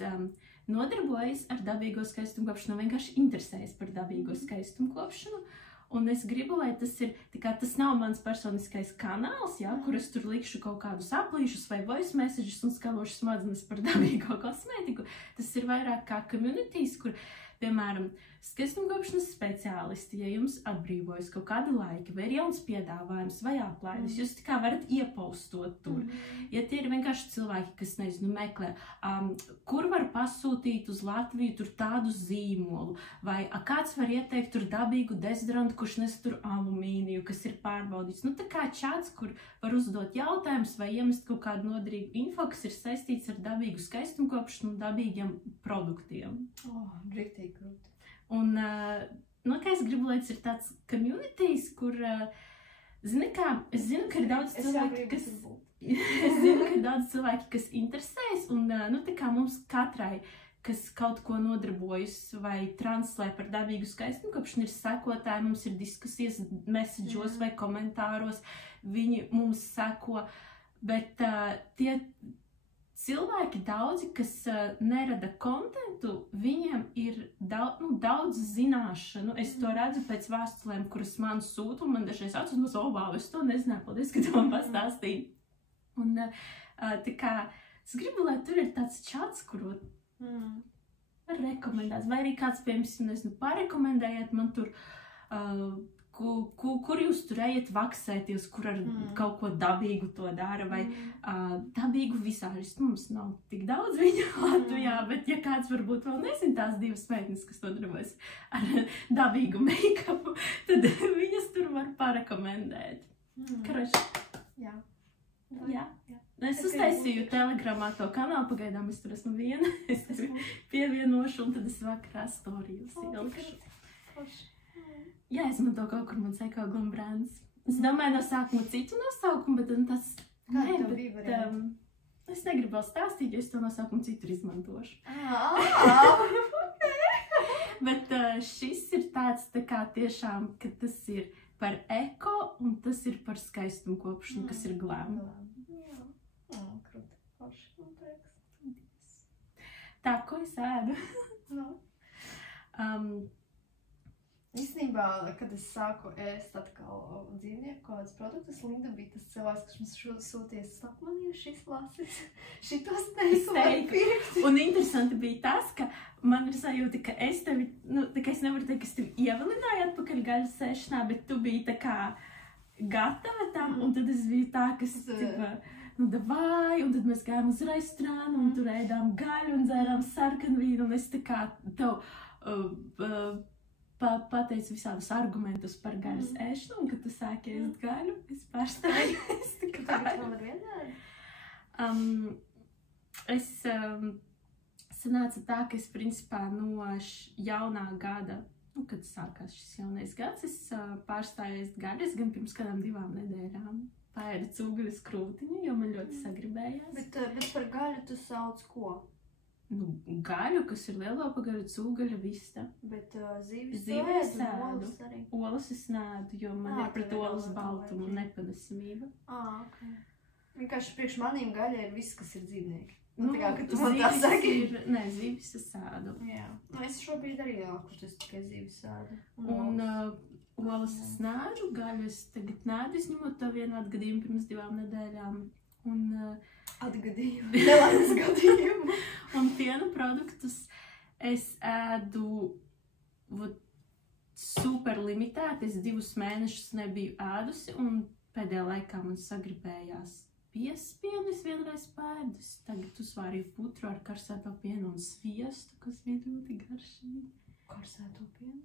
nodarbojas ar dabīgo skaistumkopšanu, vienkārši interesējas par dabīgo skaistumkopšanu. Un es gribu, lai tas ir, tas nav mans personiskais kanāls, kur es tur likšu kaut kādus aplīšus vai voice messages un skalošu smadzenes par dabīgo kosmētiku. Tas ir vairāk kā communities, kur, piemēram, skaistumkopšanas speciālisti, ja jums atbrīvojas kaut kādi laiki, vai ir jauns piedāvājums, vai aplaides, jūs tā kā varat iepaustot tur. Ja tie ir vienkārši cilvēki, kas, nezinu, meklē, kur var pasūtīt uz Latviju tur tādu zīmolu, vai kāds var ieteikt tur dabīgu dezodorantu, kurš nesatur alumīniju, kas ir pārbaudīts. Nu, tā kā čats, kur var uzdot jautājumus vai iemest kaut kādu noderīgu info, kas ir saistīts ar dabīgu skaistumkopšanu un dabīgiem produktiem. Riktīgi krūti. Un, kā es gribu, lai tas ir tāds communities, kur, zini kā, es zinu, ka ir daudz cilvēki, kas interesējas, un, tā kā mums katrai, kas kaut ko nodarbojas vai translē par dabīgu skaistumkopšanu, ir sekotāji, mums ir diskusijas message'os vai komentāros, viņi mums seko, bet tie cilvēki daudzi, kas nerada kontentu, viņiem ir daudz zināšanu. Es to redzu pēc vēstulēm, kuras man sūta, un man dažreiz atsūta no savu, wow, es to nezināju, paldies, ka tu man pastāstīji. Un tā kā es gribu, lai tur ir tāds čats, kuru var rekomendēt, vai arī kāds, piemēram, nezinu, parekomendējiet man tur, kur jūs tur ejat vaksēties, kur ar kaut ko dabīgu to dara, vai dabīgu visāžistu. Mums nav tik daudz viņa Latvijā, bet ja kāds varbūt vēl nezin tās divas meitenes, kas nodarbojas ar dabīgu make-upu, tad viņas tur var parekomendēt. Karoči. Jā. Es uztaisīju Telegramā to kanālu, pagaidām es tur esmu viena, es pievienošu, un tad es vakarā storijus ielikšu. Jā, izmanto kaut kur man seko Glam Brands. Es domāju no sākuma citu nosaukumu, bet tas... Es negribu vēl stāstīt, jo es to no sākuma citu izmantošu. Bet šis ir tāds tā kā tiešām, ka tas ir par eko un tas ir par skaistumkopšanu, kas ir Glam. Tā, ko es ēdu? Īstenībā, kad es sāku ēst atkal dzīvnieku kādas produktus, Linda bija tas cilvēks, kas mums sūties, saka, man ir šis lasis, šitos teiku. Un interesanti bija tas, ka man ir sajūta, ka es tevi, tā kā es nevaru teikt, ka es tevi ievilināju atpakaļ gaļas ēšanā, bet tu biji tā kā gatava tam, un tad es biju tā, kas, davai, un tad mēs gājām uz restorānu, un tur ēdām gaļu un dzērām sarkanvīnu, un es tā kā tev pateicu visādus argumentus par gaļas ēšanu, un kad tu sāki ēst gaļu, es pārstāju ēst gaļu. Tagad vēl ar vienādi? Sanāca tā, ka es principā no jaunā gada, kad sākās šis jaunais gads, es pārstāju ēst gaļu, es gan pirms kādām 2 nedēļām paēdu cūgaļas krūtiņu, jo man ļoti sagribējās. Bet par gaļu tu sauc ko? Gaļu, kas ir lielopa gaļa, cūgaļa, vista. Bet zīves es ēdu. Olas es neēdu, jo man ir pret olas baltumu nepanesamība. Okay. Vienkārši priekš manīm gaļa ir viss, kas ir dzīvnieki. Tā kā, ka tu man tā saki. Nē, zīves es ēdu. Jā. Es šobrīd arī kurš es tikai zīves ēdu. Un olas es neēdu, gaļu es tagad neēdu, izņemot to vienu atgadījumu pirms 2 nedēļām. Un atgadījumu, nelaimes gadījumu. Un piena produktus es ēdu super limitēti, es 2 mēnešus nebiju ēdusi, un pēdējā laikā man sagribējās piespienu, es vienreiz pēdus. Tagad uzvārīju putru ar karsēto pienu un sviestu, kas bija ļoti garšīgi. Karsēto pienu?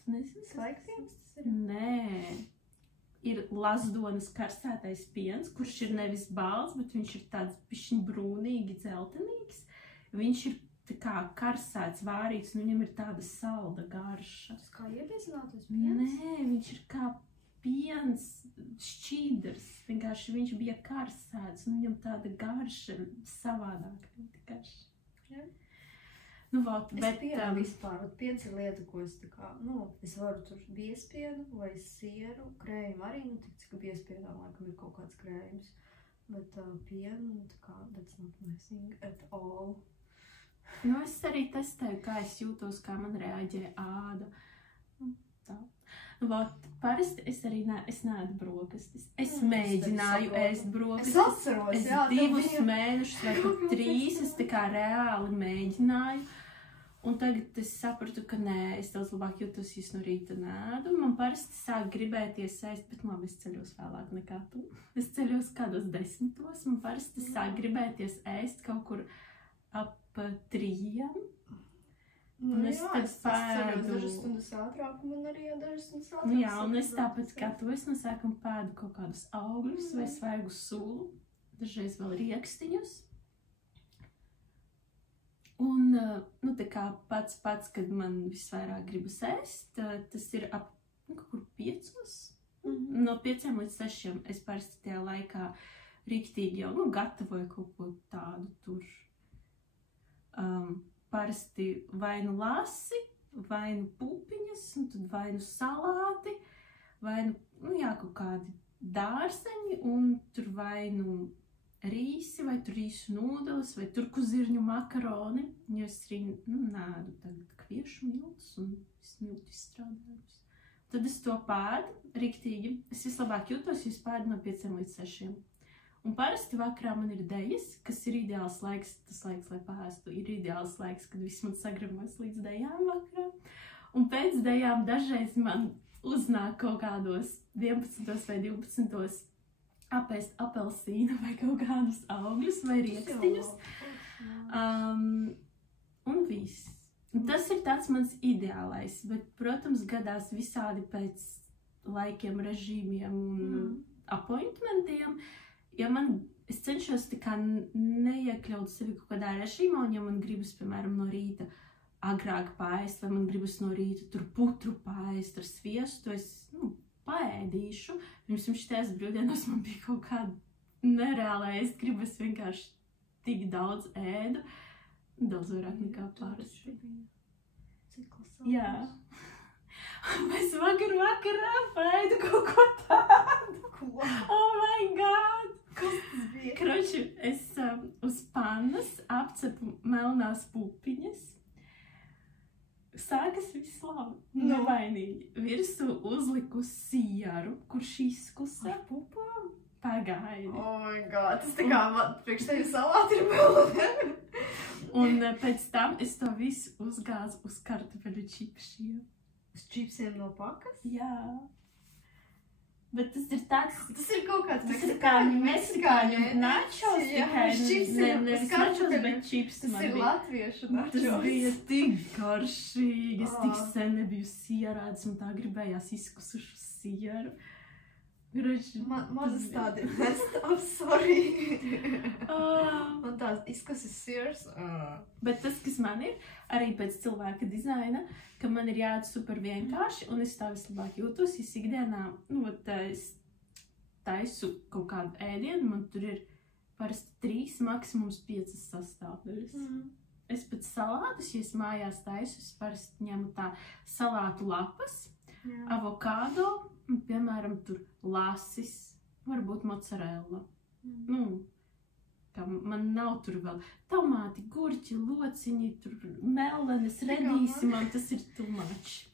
Tu nezini? Svaigpiens tas ir? Nē. Ir Lazdonas karsētais piens, kurš ir nevis balts, bet viņš ir tāds bišķiņ brūnīgi, dzeltenīgs. Viņš ir tā kā karsēts, vārīts, un viņam ir tāda salda garša. Tas kā iebiezinātais piens? Nē, viņš ir kā piens šķīdrs. Vienkārši viņš bija karsēts, un viņam tāda garša savādāk. Nu, vot, bet... pienu vispār, piens ir lieta, ko es tā kā, es varu tur biespienu vai sieru, krējumu arī, cik biespienā laikam ir kaut kāds krējums. Bet pienu, tā kā, that's not my thing at all. Nu, es arī testēju, kā es jūtos, kā man reaģē āda. Tā. Nu, vot, parasti es arī neēdu brokastis. Es mēģināju ēst brokastis. Es atceros, jā. 2 mēnešus vai pat 3, es tā kā reāli mēģināju. Un tagad es sapratu, ka nē, es daudz labāk jūtos, ja es no rīta nēdu. Man parasti sāk gribēties ēst, bet labi, es ceļos vēlāk nekā tu. Es ceļos kādos 10. Man parasti sāk gribēties ēst kaut kur ap 3. Un es tad pēdu... dažas stundas ātrāk, un man arī dažas stundas ātrāk. Nu jā, un es tāpat kā tu, es no sākuma pēdu kaut kādus augļus vai svaigu sulu, dažreiz vēl riekstiņus. Un, nu tā kā pats, kad man visvairāk gribas ēst, tas ir ap, kaut kur 5. No 5 līdz 6 es parasti tajā laikā riktīgi jau, gatavoju kaut ko tādu tur. Parasti vai nu lasi, vai nu pupiņas, un tad vai nu salāti, vai nu, kaut kādi dārzeņi, un tur vai nu rīsi, vai tur rīsu nūdeles, vai turkuzirņu makaroni, jo es arī, nēdu tagad kviešu miltus un miltu izstrādājumus. Tad es to pēdu riktīgi. Es vislabāk jūtos, ja es pēdu no 5 līdz 6. Un parasti vakarā man ir dejas, kas ir ideāls laiks, tas laiks, lai pēstu, ir ideāls laiks, kad viss man sagramojas līdz dejām vakarā. Un pēc dejām dažreiz man uznāk kaut kādos 11. vai 12. apēst apelsīnu vai kaut kādus augļus vai riekstiņus. Un viss. Un tas ir tāds mans ideālais, bet, protams, gadās visādi pēc laikiem, režīmiem un appointmentiem. Ja es cenšos tā kā neiekļaut sevi kaut kādā režīmā, un ja man gribas, piemēram, no rīta agrāk paēst, vai man gribas no rīta tur putru paēst ar sviestu, es, paēdīšu. Pirms šitajās brīvdienos man bija kaut kāda nereāla ēst griba, es vienkārši tik daudz ēdu, daudz vairāk nekā parasti. Jā. Es vakarā paēdu kaut ko tādu. Oh my god! Kas tas bija? Kroči, es uz pannas apcepu melnās pupiņas. Sākas viss labi, nevainīgi. Virsū uzliku sieru, kurš izkusa pupām. Pagaidi. Oh my god, tas tā kā priekš tevi salāti ir melni. Un pēc tam es to visu uzgāzu uz kartupeļu čipšiem. Uz čipsiem no pakas? Jā. Bet tas ir tāds... Tas ir kaut kāds meksikāņu načos, tikai nevis načos, bet čips. Tas ir latviešu načos. Tas bija tik garšīgi, es tik sen nebiju sierādis un tā gribējās izkusušu sieru. Mazas tādi nestāv, sorry. Man tās izkases siers. Bet tas, kas man ir, arī pēc cilvēka dizaina, ka man ir jāēd super vienkārši, un es tā vislabāk jūtos, ja ikdienā, es taisu kaut kādu ēdienu, man tur ir parasti 3, maksimums 5 sastāvdaļas. Es pēc salātus, ja es mājās taisu, es parasti ņemu tā salātu lapas, avokādo, un, piemēram, tur lasis, varbūt mozzarella. Man nav tur vēl tomāti, gurķi, lociņi, tur melenes, redīsi, man tas ir too much.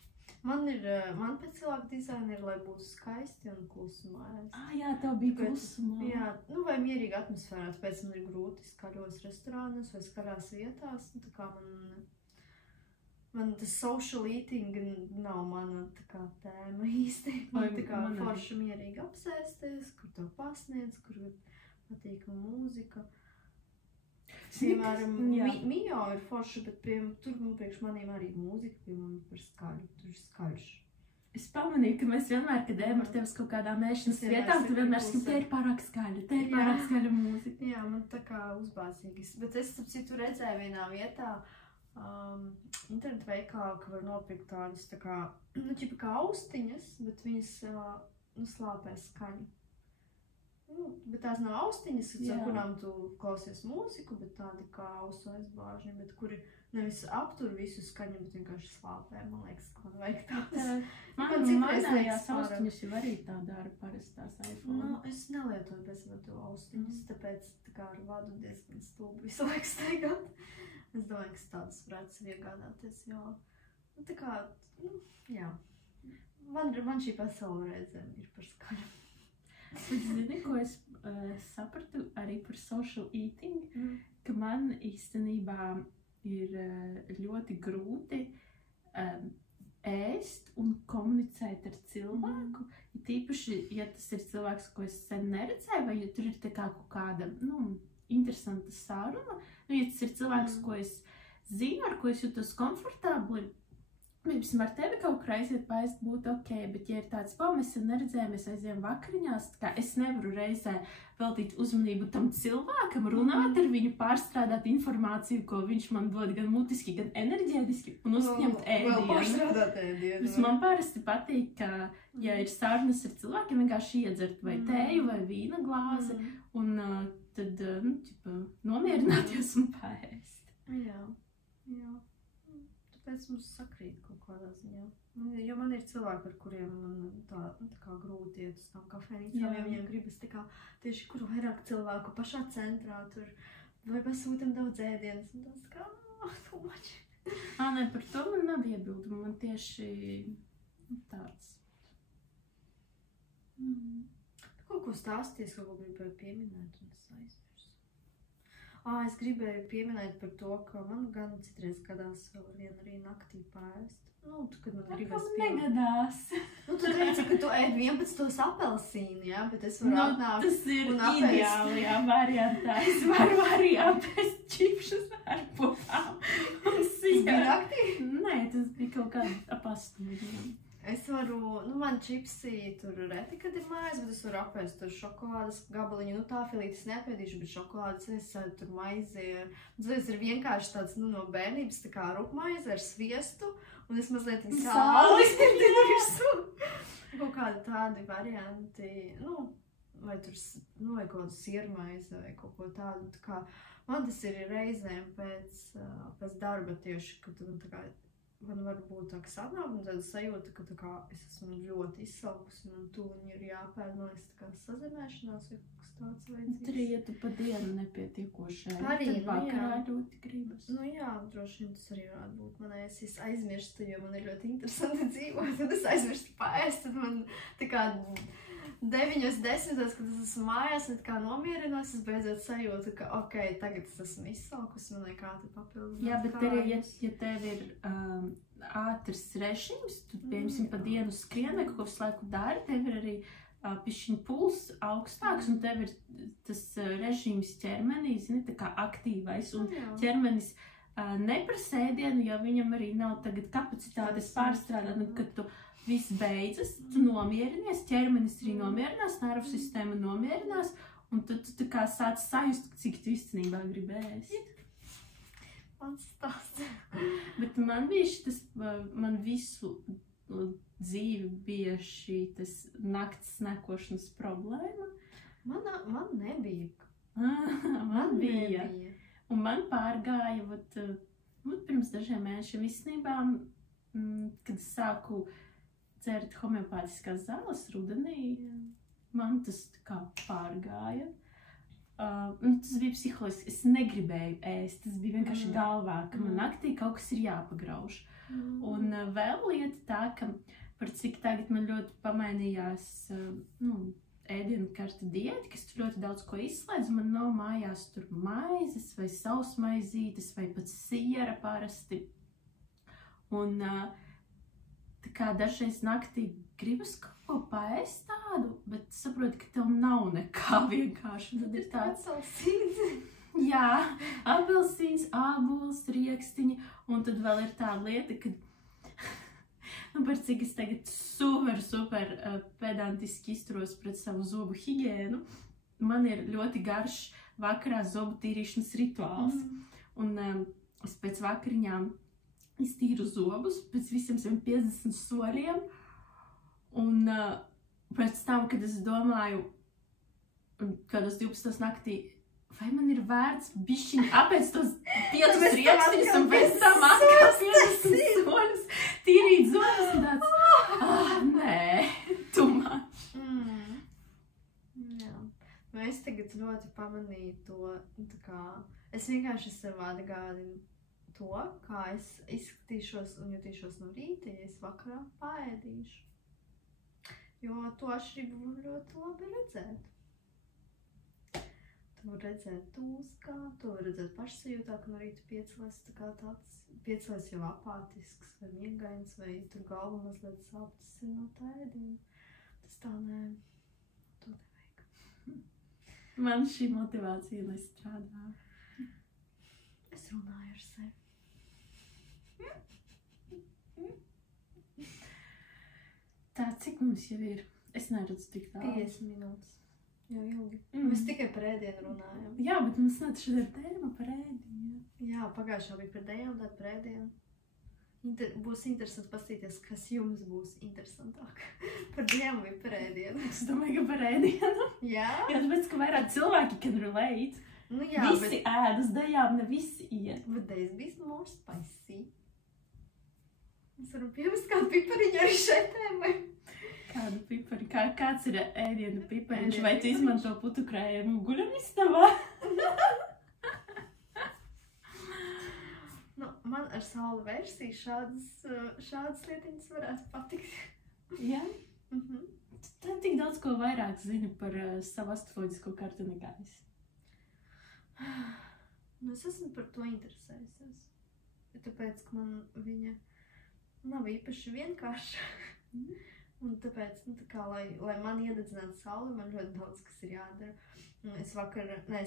Man pēc cilvēku dizaina ir, lai būtu skaisti un klusumā. Jā, tev bija klusumā. Jā, vai mierīga atmosfērā, tāpēc man ir grūti skaļos restorānos vai skaļās vietās. Tā kā man tas social eating nav mana tā kā tēma īsti. Man tā kā forša mierīgi apsēsties, kur tev pasniedz, kur patīkama mūzika. Piemēram, Mio ir forša, bet tur priekš manīm arī mūzika, piemēram, par skaļu, tur ir skaļš. Es pamanīju, ka mēs vienmēr, kad ejam ar tevi uz kaut kādām ēšanas vietām, tu vienmēr saki, te ir pārāk skaļa, te ir pārāk skaļa mūzika. Jā, man tā kā uzbāzīgas, bet es citu redzēju vienā vietā, internetu veikalā, ka var nopirkt tādas tā kā, ķipa kā austiņas, bet viņas slāpē skaņu. Bet tās nav austiņas, ar kurām tu klausies mūziku, bet tādi kā ausu aizbāžņi, bet kuri nevis aptur visu skaņu, bet vienkārši slāpē. Man liekas, ka man vajag tādas. Manējās austiņas jau arī tā dara parastās iPhone. Nu, es nelietoju bezvadu austiņas, tāpēc tā kā ar vadu diezgan stulbi visu laiku staigāt. Es domāju, ka tādas varētu iegādāties, jo tā kā, jā. Man šī pasaule reizēm ir par skaļu. Bet zini, ko es sapratu arī par social eating, ka man īstenībā ir ļoti grūti ēst un komunicēt ar cilvēku. Tīpaši, ja tas ir cilvēks, ko es sen neredzēju, vai ja tur ir tā kā kaut kāda, interesanta saruna. Ja tas ir cilvēks, ko es zinu, ar ko es jūtos komfortabli, ar tevi kaut kur aiziet paēst būtu ok, bet ja ir tāds, mēs neredzējām, mēs aizējām vakariņās, tā kā es nevaru reizē veltīt uzmanību tam cilvēkam, runāt ar viņu, pārstrādāt informāciju, ko viņš man dod gan mutiski, gan enerģētiski, un uzņemt ēdienu. Vēl pārstrādāt ēdienu. Man parasti patīk, ka, ja ir sarunas ar cilvēkiem, vienkārši iedzert vai tēju vai vīna glāzi, un tad, nomierināties un paēst. Jā. Tāpēc mums sakrīt kaut kādā ziņā. Jo man ir cilvēki, ar kuriem man tā kā grūti iet uz tām kafejnīcām, ja viņiem gribas tā kā tieši kur vairāk cilvēku pašā centrā tur, vai pasūtam daudz ēdienas, un tas kā, too much. Nē, par to man nav iebildumi, man tieši tāds. Kaut ko stāsties, kaut ko gribēju pieminēt, un es aizmirsu. Es gribēju pieminēt par to, ka man gan citreiz gadās vēl arī naktī paēst. Kad man gribas negadās. Tu teici, ka tu ēd 11 apelsīnu, jā, bet es varu atnākt tas ir ideālajā variantā. Es varu arī apēst čipšus ar pupām un sieru. Tas bija naktī? Nē, tas bija kaut kāda ap 8. Es varu, man čipsi tur reti, kad ir mājās, bet es varu apēst tur šokolādes gabaliņu, tā filītes neapēdīšu, bet šokolādes es tur maizi. Tas ir vienkārši tāds, no bērnības tā kā rupmaize ar sviestu, un es mazliet sālis virsū. Kaut kādi tādi varianti, vai tur, vai kaut kādu siermaizi vai kaut ko tādu, tā kā, man tas ir reizēm pēc darba tieši, kad man tā kā, man var būt tā, ka sanāk, un tāda sajūta, ka tā kā es esmu ļoti izsalkusi, un tūliņi ir jāpēd, man liekas, tā kā sazemēšanās vai kaut kas tāds vajadzīgs. Tur ietu pa dienu nepietiekoši. Arī, tad vakarā ļoti gribas. Jā, droši vien tas arī varētu būt. Man es aizmirstu, jo man ir ļoti interesanti dzīvot, tad es aizmirstu paēst, tad man tā kā 9-10, kad es esmu mājās, un tā kā nomierinās, es beidzot sajūtu, ka ok, tagad es esmu izsalkusi, man nekā te papildināt. Jā, bet arī, ja tev ir ātrs režims, tu, piemēram, pa dienu skrien vai kaut ko visu laiku dari, tev ir arī pišķiņ puls augstāks, un tev ir tas režīms ķermenī, zini, tā kā aktīvais, un ķermenis neprasa ēdienu, jo viņam arī nav tagad kapacitātes pārstrādāt, un kad tu viss beidzas, tu nomierinies, ķermenis arī nomierinās, nervu sistēma nomierinās, un tad tu tā kā sāc sajust, cik tu īstenībā gribi ēst. Mans stāsts. Bet man visu dzīvi bija šī tas nakts snekošanas problēma. Man nebija. Man bija. Un man pārgāja, pirms dažiem mēnešiem īstenībā, kad es sāku dzert homeopātiskās zāles rudenī, man tas tā kā pārgāja. Tas bija psiholoģiski, es negribēju ēst, tas bija vienkārši galvā, ka man naktī kaut kas ir jāpagrauž. Un vēl lieta tā, ka par cik tagad man ļoti pamainījās ēdienu karta diēta, kas tur ļoti daudz ko izslēdz, man nav mājās tur maizes vai sausmaizītes vai pat siera parasti. Un tā kā dažreiz naktī gribas kaut ko paēst tādu, bet saproti, ka tev nav nekā vienkārši. Tad ir tāds apelsīns. Jā, apelsīns, ābols, riekstiņi, un tad vēl ir tā lieta, ka par cik es tagad super pedantiski izturos pret savu zobu higiēnu, man ir ļoti garš vakarā zobu tīrīšanas rituāls. Un es pēc vakariņām iztīru zobus pēc visiem 50 soļiem, un pēc tam, kad es domāju, un kādos 12 naktī, vai man ir vērts bišķiņ apēc tos 5 rieksniņus un pēc tam atkal 50 soļus, tīrīt zonas un tāds, nē, too much. Jā. Es tagad ļoti pamanīju to, tā kā, es vienkārši sev atgādinu to, kā es izskatīšos un jutīšos no rīta, ja es vakarā paēdīšu. Jo to atšķirību var ļoti labi redzēt. Tu var redzēt tūskā, tu var redzēt pašsajūtā, ka no rīta piecelies tā kā tāds, piecelies jau apātisks vai miegains, vai tur galva mazliet sāp, tas ir no tā ēdiena. Tas tā nē, to nevajag. Man šī motivācija nestrādā. Es runāju ar sevi. Tā, cik mums jau ir? Es neredzu tik tālu. 50 minūtes. Jau ilgi. Mēs tikai par ēdienu runājam. Jā, bet mums nav šodien tēma par ēdienu. Jā, pagājušā bija par dēļu, tad par ēdienu. Būs interesanti paskatīties, kas jums būs interesantāk. Par dēļu vai par ēdienu? Es domāju, ka par ēdienu. Jā? Jā, tāpēc, ka vairāk cilvēki can relate. Nu jā, visi ēd uz dejām, ne visi iet. But days be more spicy. Mēs varam piemest kādu pipariņu arī šai tēmai. Kādu pipari? Kāds ir ēdienu pipariņš? Vai tu izmanto putu krējumu guļamistabā? Nu, man ar saulu versiju šādas lietiņas varētu patikt. Jā? Tā tik daudz ko vairāk zini par savu astroloģisko kartu nekā es. Nu, es esmu par to interesējusies. Tāpēc, ka man viņa nav īpaši vienkārša. Un tāpēc, nu, tā kā, lai man iededzinātu sauli, man ļoti daudz kas ir jādara. Es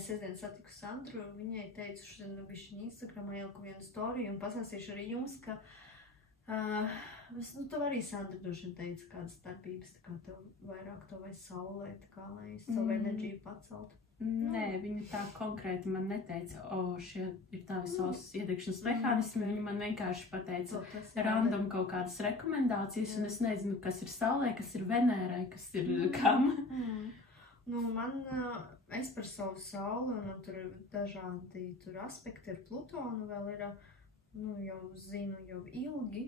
sestdien satiku Sandru, un viņai teicu, šodien bišķiņ Instagramā ieliku vienu storiju, un pasāstīšu arī jums, ka tev arī Sandra droši vien teica kādas starpības, tā kā tev vairāk to vai saulē, tā kā, lai savu enerģiju paceltu. Nē, viņa tā konkrēti man neteica, šie ir tādi savas iedegšanas mehānismi, viņa man vienkārši pateica random kaut kādas rekomendācijas, un es nezinu, kas ir saulē, kas ir Venērai, kas ir kam. Nu, es par savu sauli, un tur ir dažādi aspekti ar Plutonu vēl ir, jau zinu jau ilgi,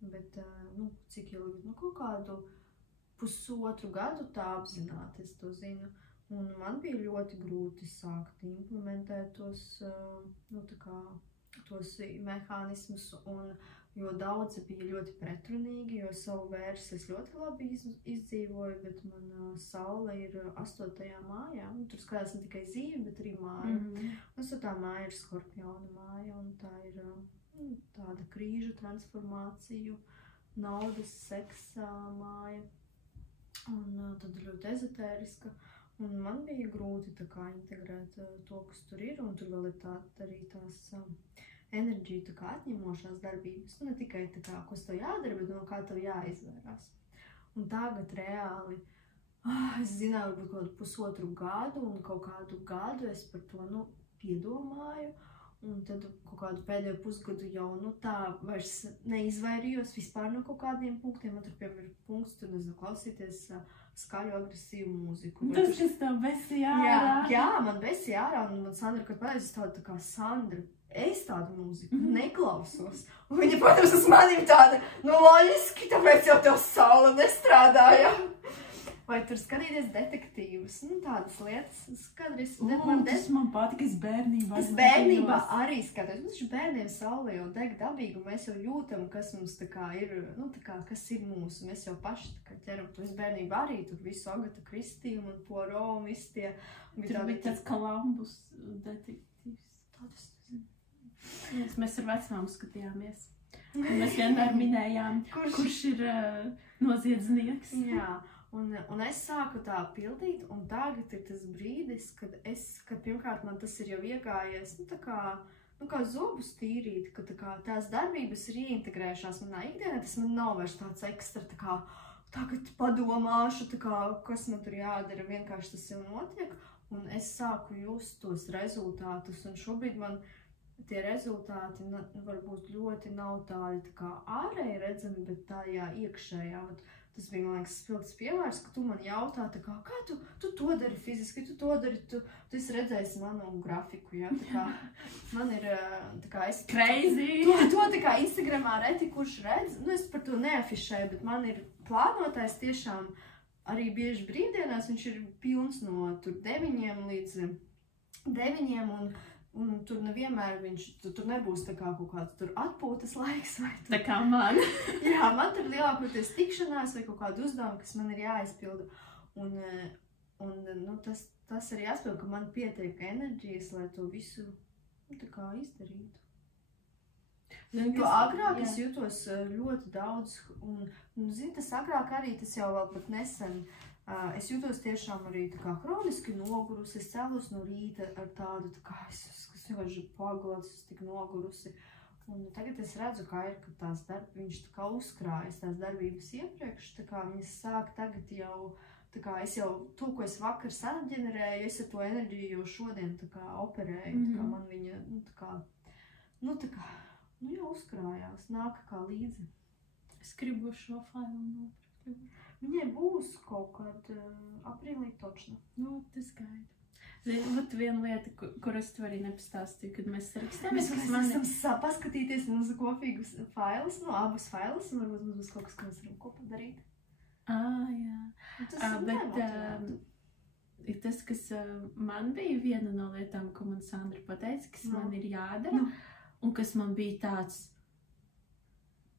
bet, cik ilgi, kaut kādu pusotru gadu tā apzināti, es to zinu. Un man bija ļoti grūti sākt implementēt tos mehānismus, jo daudzi bija ļoti pretrunīgi, jo savu vērsi es ļoti labi izdzīvoju, bet man saule ir 8. mājā. Tur skatās ne tikai zīme, bet arī māja. 8. māja ir Skorpiona māja, un tā ir tāda krīžu transformāciju, naudas, seksa māja. Un tad ļoti ezotēriska. Un man bija grūti tā kā integrēt to, kas tur ir, un tur vēl ir arī tās enerģiju tā kā atņemošās darbības. Ne tikai tā kā, kas tev jādara, bet no kā tev jāizvērās. Un tagad reāli, es zināju, varbūt kaut kādu pusotru gadu, un kaut kādu gadu es par to, piedomāju. Un tad kaut kādu pēdējo pusgadu jau, tā vairs neizvairījos vispār no kaut kādiem punktiem. Man tur piemēram ir punkts, tur nezinu, klausīties skaļu agresīvu mūziku. Tas, kas tev besīja ārā. Jā, man besīja ārā, un man Sandra, kad pateicis tādu tā kā Sandra, es tādu mūziku neklausos. Un viņa, protams, uz manīm tāda, loģiski, tāpēc jau tev saule nestrādāja. Vai tur skatīties detektīvus, tādas lietas. Tas man patika, es bērnībā. Es bērnībā arī skatos. Mums taču bērniem saule jau deg dabīgi, un mēs jau jūtam, kas mums tā kā ir, kas ir mūsu. Mēs jau paši tā kā ķeram. Es bērnībā arī tur visu Agatu Kristīnu un Poirot un visu tie. Tur bija tāds Columbus detektīvs. Tādas, nezinu. Mēs ar vecmāmu skatījāmies. Un mēs vienmēr minējām, kurš ir noziedznieks. Jā. Un es sāku tā pildīt, un tagad ir tas brīdis, kad pirmkārt man tas ir jau iegājies, kā zobus tīrīt, ka tās darbības ir ieintegrējušās manā ikdienā, tas man nav vairs tāds ekstra, tagad padomāšu, kas man tur jādara, vienkārši tas jau notiek, un es sāku just tos rezultātus, un šobrīd man tie rezultāti varbūt ļoti nav tādi ārēji redzami, bet tā iekšējā. tas bija, man liekas, spilgts piemērs, ka tu man jautā, tā kā tu to dari fiziski, tu to dari, tu esi redzējis manu grafiku, ja, tā kā man ir, tā kā es... Crazy! To tā kā Instagramā reti, kurš redz, nu es par to neafišēju, bet man ir plānotais tiešām arī bieži brīvdienās, viņš ir pilns no tur 9 līdz 9 un tur nevienmēr tur nebūs tā kā kaut kāds tur atpūtas laiks vai tur. Tā kā man. Jā, man tur lielākoties tikšanās vai kaut kādu uzdevumu, kas man ir jāizpilda. Un nu, tas arī jāspēl, ka man pietiek enerģijas, lai to visu tā kā izdarītu. Jo agrāk es jūtos ļoti daudz, un zini, tas agrāk arī, tas jau vēl pat nesen, es jūtos tiešām arī tā kā hroniski nogurusi, es celos no rīta ar tādu, tā kā es vienkārši pagulēts, es tik nogurusi. Un tagad es redzu, ka tās viņš tā kā uzkrājas tās darbības iepriekš, tā kā viņas sāk tagad jau, tā kā es jau to, ko es vakar saģenerēju, es ar to enerģiju jau šodien tā kā operēju, tā kā man viņa, tā kā, jau uzkrājās, nāk kā līdzi. Es gribu šo failu nopirkt. Viņai būs kaut kād aprīlī točna. Nu, tas gaidu. Zini, viena lieta, kur es tev arī nepastāstīju, kad mēs sarakstījāmies, kas man esam paskatīties mūsu kopīgus failus, abus failus, un varbūt mums būs kaut kas, ko mēs varam kopā darīt. Jā. Bet tas, kas man bija viena no lietām, ko man Sandra pateica, kas man ir jādara, un kas man bija tāds,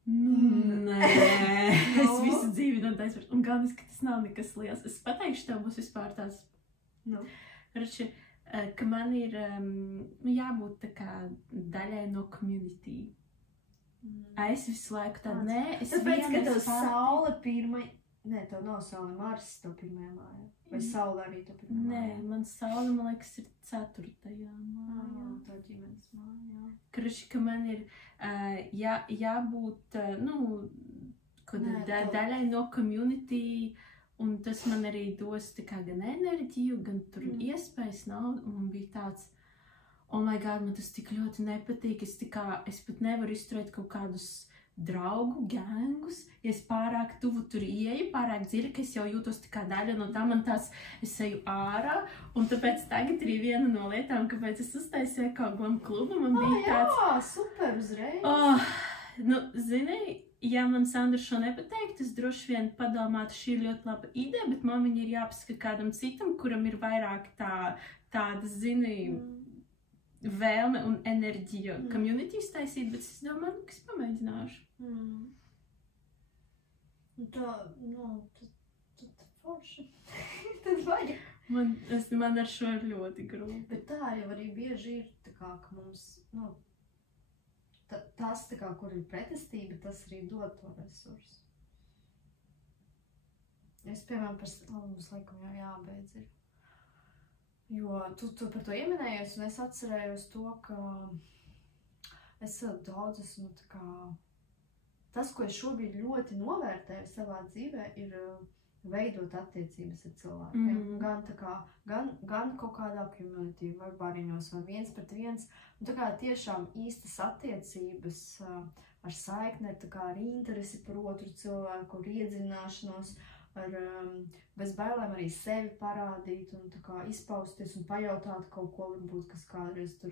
nē, es visu dzīvi notaisu, un galvenais, ka tas nav nekas liels. Es pateikšu, tev būs vispār tāds, ka man ir jābūt tā kā daļai no community. Es visu laiku tādu, tāpēc, ka tev saule tev nav saule, Mars tev pirmajā mājā. Vai saule arī tev pirmajā mājā? Nē, man saule, man liekas, ir 4. mājā. Tā ģimenes mājā. Kraši, ka man ir jābūt, daļai no community, un tas man arī dos tā kā gan enerģiju, gan tur iespējas naudu, un man bija tāds, oh my god, man tas tik ļoti nepatīk, es pat nevaru izturēt kaut kādus draugu gēngus, ja es pārāk tuvu tur ieju, pārāk dziļi, ka es jau jūtos tā kā daļa no tā, man tās, es eju ārā, un tāpēc tagad arī viena no lietām, kāpēc es uztaisīju Glam klubu, man bija tāds... Jā, super uzreiz! Zini, ja man Sandra šo nepateiktu, es droši vien padomātu, šī ir ļoti laba ideja, bet man viņa ir jāpasaka kādam citam, kuram ir vairāk tāda, zini, vēlme un enerģija communities taisīt, bet es domāju, ka es pamēģināšu. Tad forši. Tad vajag. Man ar šo ir ļoti grūti. Bet tā jau arī bieži ir, tā kā, ka mums, tas, tā kā, kur ir pretestība, tas arī dod to resursu. Es, piemēram, mums laikam jau jābeidz ir. Jo tu par to ieminējies, un es atcerējos to, ka es daudz esmu, tā kā, tas, ko es šobrīd ļoti novērtēju savā dzīvē, ir veidot attiecības ar cilvēkiem. Gan kaut kādā community, vai bariņos, vai 1-pret-1. Un tā kā tiešām īstas attiecības ar saikni, ar interesi par otru cilvēku, ar iedziļināšanos, ar bez bailēm arī sevi parādīt un tā kā izpausties un pajautāt kaut ko, varbūt, kas kādreiz tur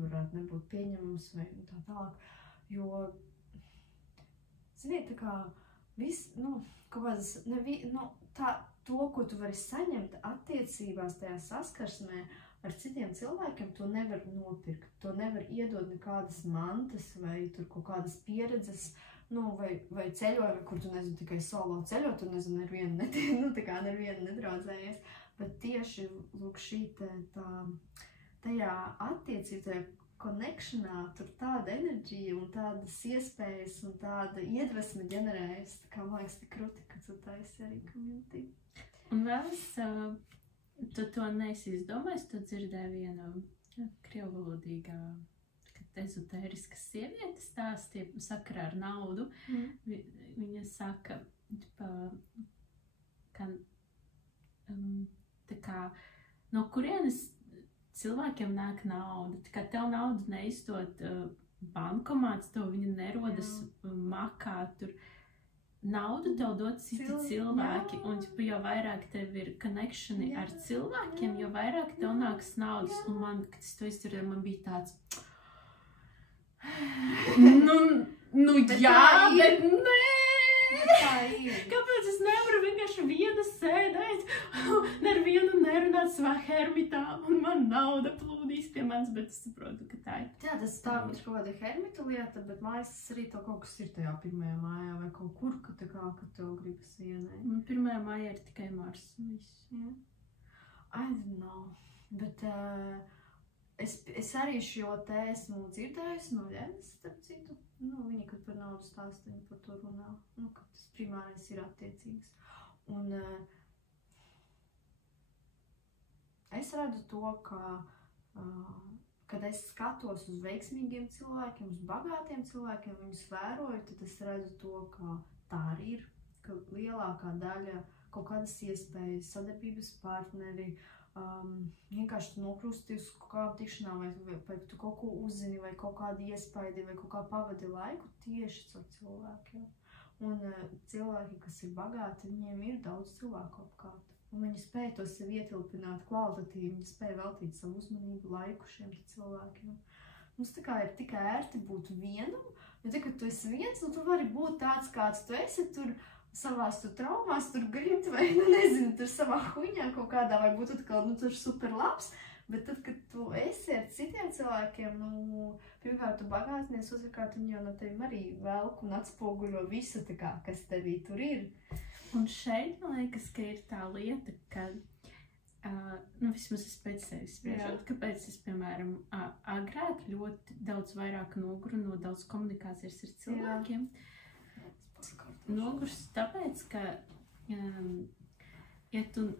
varētu nebūt pieņemams vai tā tālāk. Jo, ziniet, tā kā viss, kaut kādas, to, ko tu vari saņemt attiecībās tajā saskarsmē ar citiem cilvēkiem, to nevar nopirkt. To nevar iedot nekādas mantas vai tur kaut kādas pieredzes, vai ceļojumi, kur tu, nezinu, tikai solo ceļot, tu, nezinu, nevienu nedraudzējies. Bet tieši, lūk, šī tajā attiecība, tajā connectionā, tur tāda enerģija un tādas iespējas un tāda iedvesma ģenerējas, tā kā, man liekas, tik krūti, ka tu taisi arī community. Un vēl tu to neesi izdomājis, tu dzirdēji vienu krievvalodīgā, ezotēriskas sievietes stāsti sakarā ar naudu. Viņa saka, ka no kurienes cilvēkiem nāk nauda. Tā kā tev naudu neizdod bankomāts, tev viņa nerodas makā tur. naudu tev dod citi cilvēki, un jo vairāk tev ir connectioni ar cilvēkiem, jo vairāk tev nāks naudas, un man, kad es to izturēju, man bija tāds, bet nē! Kāpēc es nevaru vienkārši viena sēdēt, nevienu nerunāt savā hermitā, un man nauda plūdīs pie manis, bet es saprotu, ka tā ir. Jā, tas tā ir kaut kāda hermita lieta, bet mājas arī to kaut kas ir tajā pirmajā mājā vai kaut kur, ka tev gribas ienēt. Un pirmajā mājā ir tikai Mars. I don't know, bet es arī šo te esmu dzirdējusi no Ļenas, starp citu. Viņa, kad par naudu stāsta, viņa par to runā, ka tas primārais ir attiecības. Un es redzu to, ka, kad es skatos uz veiksmīgiem cilvēkiem, uz bagātiem cilvēkiem, viņus vēroju, tad es redzu to, ka tā arī ir, ka lielākā daļa kaut kādas iespējas, sadarbības partneri, vienkārši tu nokrusti uz kaut kādu tikšanām, vai tu kaut ko uzzini, vai kaut kādu iespaidi, vai kaut kā pavadi laiku tieši ar cilvēkiem. Un cilvēki, kas ir bagāti, viņiem ir daudz cilvēku apkārt. Un viņi spēja to sev ietilpināt kvalitatīvi, viņi spēja veltīt savu uzmanību, laiku šiem cilvēkiem. Mums tā kā ir tikai ērti būt vienam, jo tā, kad tu esi viens, tu vari būt tāds, kāds tu esi, tur savās traumās, tur grimt vai, nezinu, tur savā huņā kaut kādā, vai būt atkal, tur super labs, bet tad, kad tu esi ar citiem cilvēkiem, pirmkārt tu bagātinies, otrkārt viņi jau no tevim arī velk un atspoguļo visu, tā kā, kas tevī tur ir. Un šeit, man liekas, ka ir tā lieta, ka, vismaz es pēc sevis spriežot, kāpēc es, piemēram, agrāk ļoti daudz vairāk noguru no daudz komunikācijas ar cilvēkiem. Nogurs tāpēc, ka, ja tu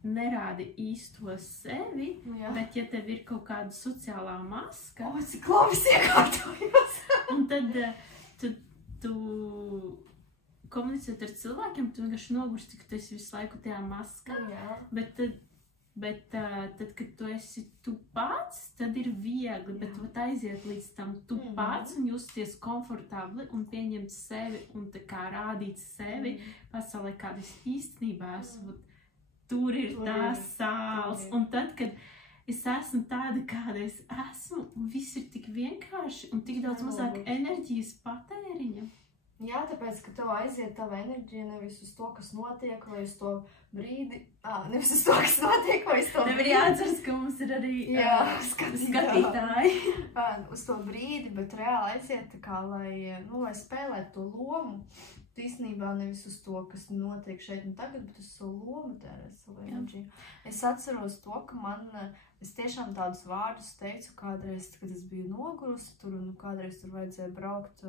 nerādi īsto sevi, bet ja tev ir kaut kāda sociālā maska, cik labi iekārtojos! Un tad tu komunicēt ar cilvēkiem, tu vienkārši nogursti, ka tu esi visu laiku tajā maskā, bet tad, kad tu esi tu pats, tad ir viegli, bet tu aiziet līdz tam tu pats un justies komfortabli un pieņemt sevi un tā kā rādīt sevi pasaulē, kāda es īstenībā esmu. Tur ir tā sāls. Un tad, kad es esmu tāda, kāda es esmu, viss ir tik vienkārši un tik daudz mazāk enerģijas patēriņa. Jā, tāpēc, ka tev aiziet tava enerģija nevis uz to, kas notiek, vai uz to brīdi. Nevis uz to, kas notiek, vai uz to brīdi. Tev ir jāatceras, ka mums ir arī skatītāji. Uz to brīdi, bet reāli aiziet tā kā, lai spēlētu to lomu. Īstenībā nevis uz to, kas notiek šeit un tagad, bet uz savu lomu tērēt savu enerģiju. Es atceros to, ka es tiešām tādus vārdus teicu kādreiz, kad es biju nogurusi tur un kādreiz tur vajadzēja braukt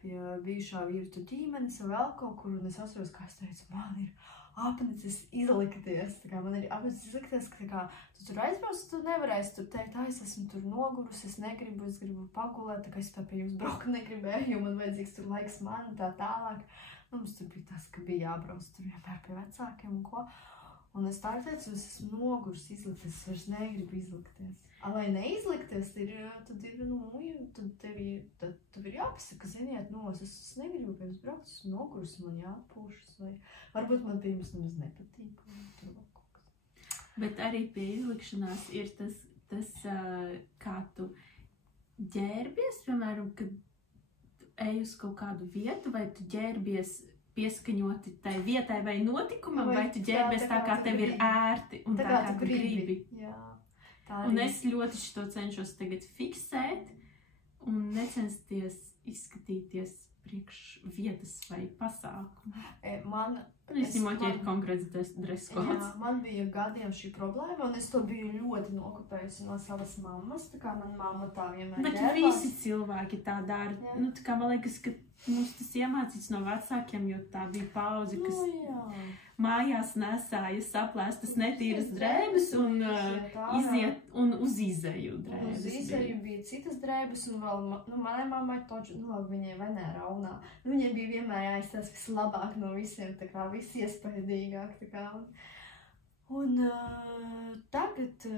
pie bijušā vīru ģimenes vai vēl kaut kur, un es atceros, kā es teicu, man ir apnicis izlikties, ka tu tur aizbrauc, tu nevarēsi tur teikt, es esmu tur nogurusi, es gribu pagulēt, tā kā es pie jums braukt negribēju, jo man vajadzīgs tur laiks man un tā tālāk. Mums tur bija tas, ka bija jābrauc tur vienmēr pie vecākiem un ko. Un es tā teicu, es esmu nogurusi izlikties, es vairs negribu izlikties. Lai neizlikties, tad tev ir jāpasaka, ziniet, es negribu pie jums braukt, esmu nogurusi, man jāatpūšas, vai varbūt man pie jums nemaz nepatīk, vai tur vēl kaut kas. Bet arī pie izlikšanās ir tas kā tu ģērbies, piemēram, kad ej uz kaut kādu vietu, vai tu ģērbies pieskaņoti tai vietai vai notikumam, vai tu ģērbies tā kā tev ir ērti un tā kā tu gribi. Jā. Un es ļoti šito cenšos tagad fiksēt un necensties izskatīties priekš vietas vai pasākumu. Izņemot, ja ir konkrēts dress codes. Jā, man bija gadiem šī problēma, un es to biju ļoti nokopējusi no savas mammas, tā kā man mamma tā vienmēr ģērbās. Bet visi cilvēki tā dara. Tā kā man liekas, ka mums tas iemācīts no vecākiem, jo tā bija paudze, kas mājās nesāja saplēstas netīras drēbes un iziet un uz izeju drēbes. Uz izeju bija citas drēbes un vēl, manai mammai toču, viņai vai ne raunā. Viņai bija vienmēr jāizstās vislabāk no visiem, tā kā viss iespaidīgāk, tā kā. Un tagad,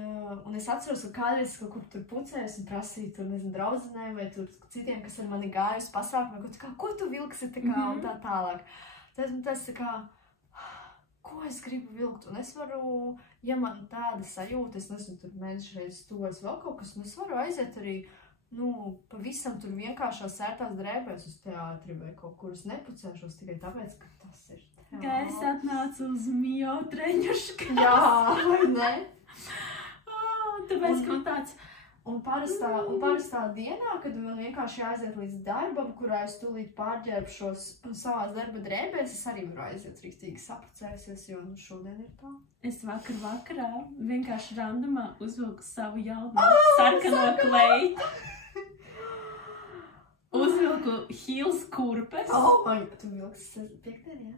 un es atceros, ka kādreiz kaut kur tur pucējos un prasīju tur, nezinu, draudzenēm vai tur citiem, kas ar mani gājusi pasākumā, ko tu vilksi, tā kā, un tā tālāk. tas tā kā, ko es gribu vilkt, un es varu, ja man tāda sajūta, es nezinu, tur mēnešu reizes tuvojas vēl kaut kas, un es varu aiziet arī, pavisam tur vienkāršās sērtās drēbēs uz teātri vai kaut kur, es nepucēšos tikai tāpēc, ka tas ir teātri. Kā es atnācu uz Mio treņuškas. Jā, vai ne? Tāpēc, ka man tāds... Un parastā dienā, kad man vienkārši jāaiziet līdz darbam, kurā es tūlīt pārģērbšos savās darba drēbēs, es arī varu aiziet rīktīgi sapucējusies, jo šodien ir tā. Es vakarā vienkārši randumā uzvilku savu jaunu sarkano kleitu. Uzvilku heels kurpes. Tu vilksi piektdienā?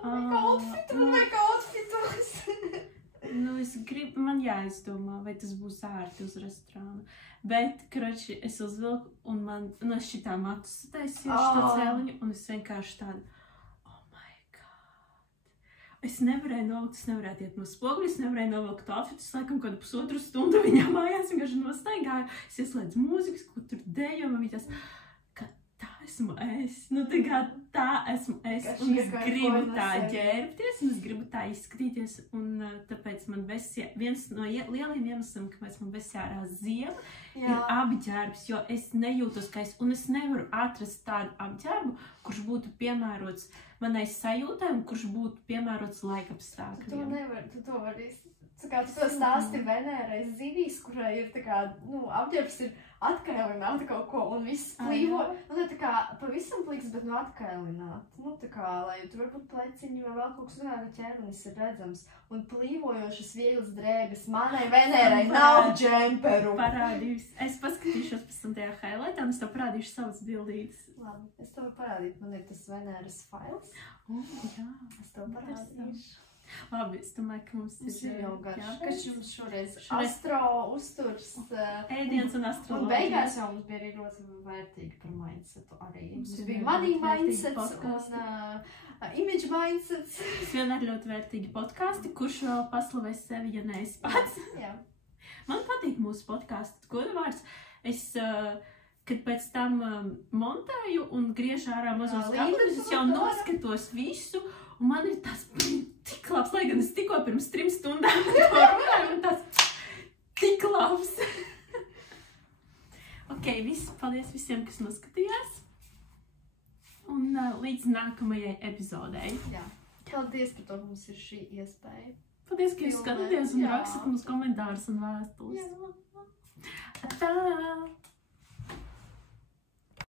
Man vajag outfitu. Es gribu, man jāizdomā, vai tas būs ārti uz restorānu. Bet, kroči, es uzvilku, un es šitā matus taisīju šo cēliņu, un es vienkārši tādu, oh my god. Es nevarēju novilkt, es nevarētu iet no spoguļa, es nevarēju novilkt to outfitu, es laikam kādu pusotru stundu viņā mājās vienkārši nostaigāju. Es ieslēdzu mūzikas, ko tur dejo, man bija tas, ka tā esmu es. Tā esmu es, un es gribu tā ģērbties, un es gribu tā izskatīties, un tāpēc man viens no lieliem iemesliem, kāpēc man ārā ziema, ir apģērbs, jo es nejūtos, un es nevaru atrast tādu apģērbu, kurš būtu piemērots manai sajūtai, un kurš būtu piemērots laikapstākļiem. Tu to vari, tu to stāsti Venērai zivīs, kurai ir tā kā, apģērbs ir atkailināta kaut ko, un viss plīvo, tā kā pavisam pliks, bet atkailināta. Tā kā, lai tur varbūt pleciņi vai vēl kaut kas vienāda ķermenis ir redzams. Un plīvojošas vieglas drēbes manai Venērai nav džemperu. Parādījusi. Es paskatīšos pēc tam tajā highlightā, un es tev parādīšu savas bildītes. Labi, es tev parādīšu. Man ir tas Venēras fails. Jā. Es tev parādīšu. Labi, es domāju, ka mums ir jau garš. Kas jums šoreiz astro uzturs? Ēdiens un astroloģija. Un beigās jau mums bija arī ļoti vērtīgi par mindsetu arī. Mums bija money mindsets un image mindsets. Es vienmēr ļoti vērtīgi podkasti, kurš vēl paslavēs sevi, ja neesi pats. Jā. Man patīk mūsu podkasti. Godavārds, es, kad pēc tam montēju un griežu ārā mazos gabalus, es jau noskatos visu. Un man ir tas tik labs, lai gan es tikko pirms 3 stundām to runāju, un tas tik labs. Ok, paldies visiem, kas noskatījās. Un līdz nākamajai epizodei. Jā. Paldies par to, ka mums ir šī iespēja. Paldies, ka jūs skatāties un rakstat mums komentārus un vēstules.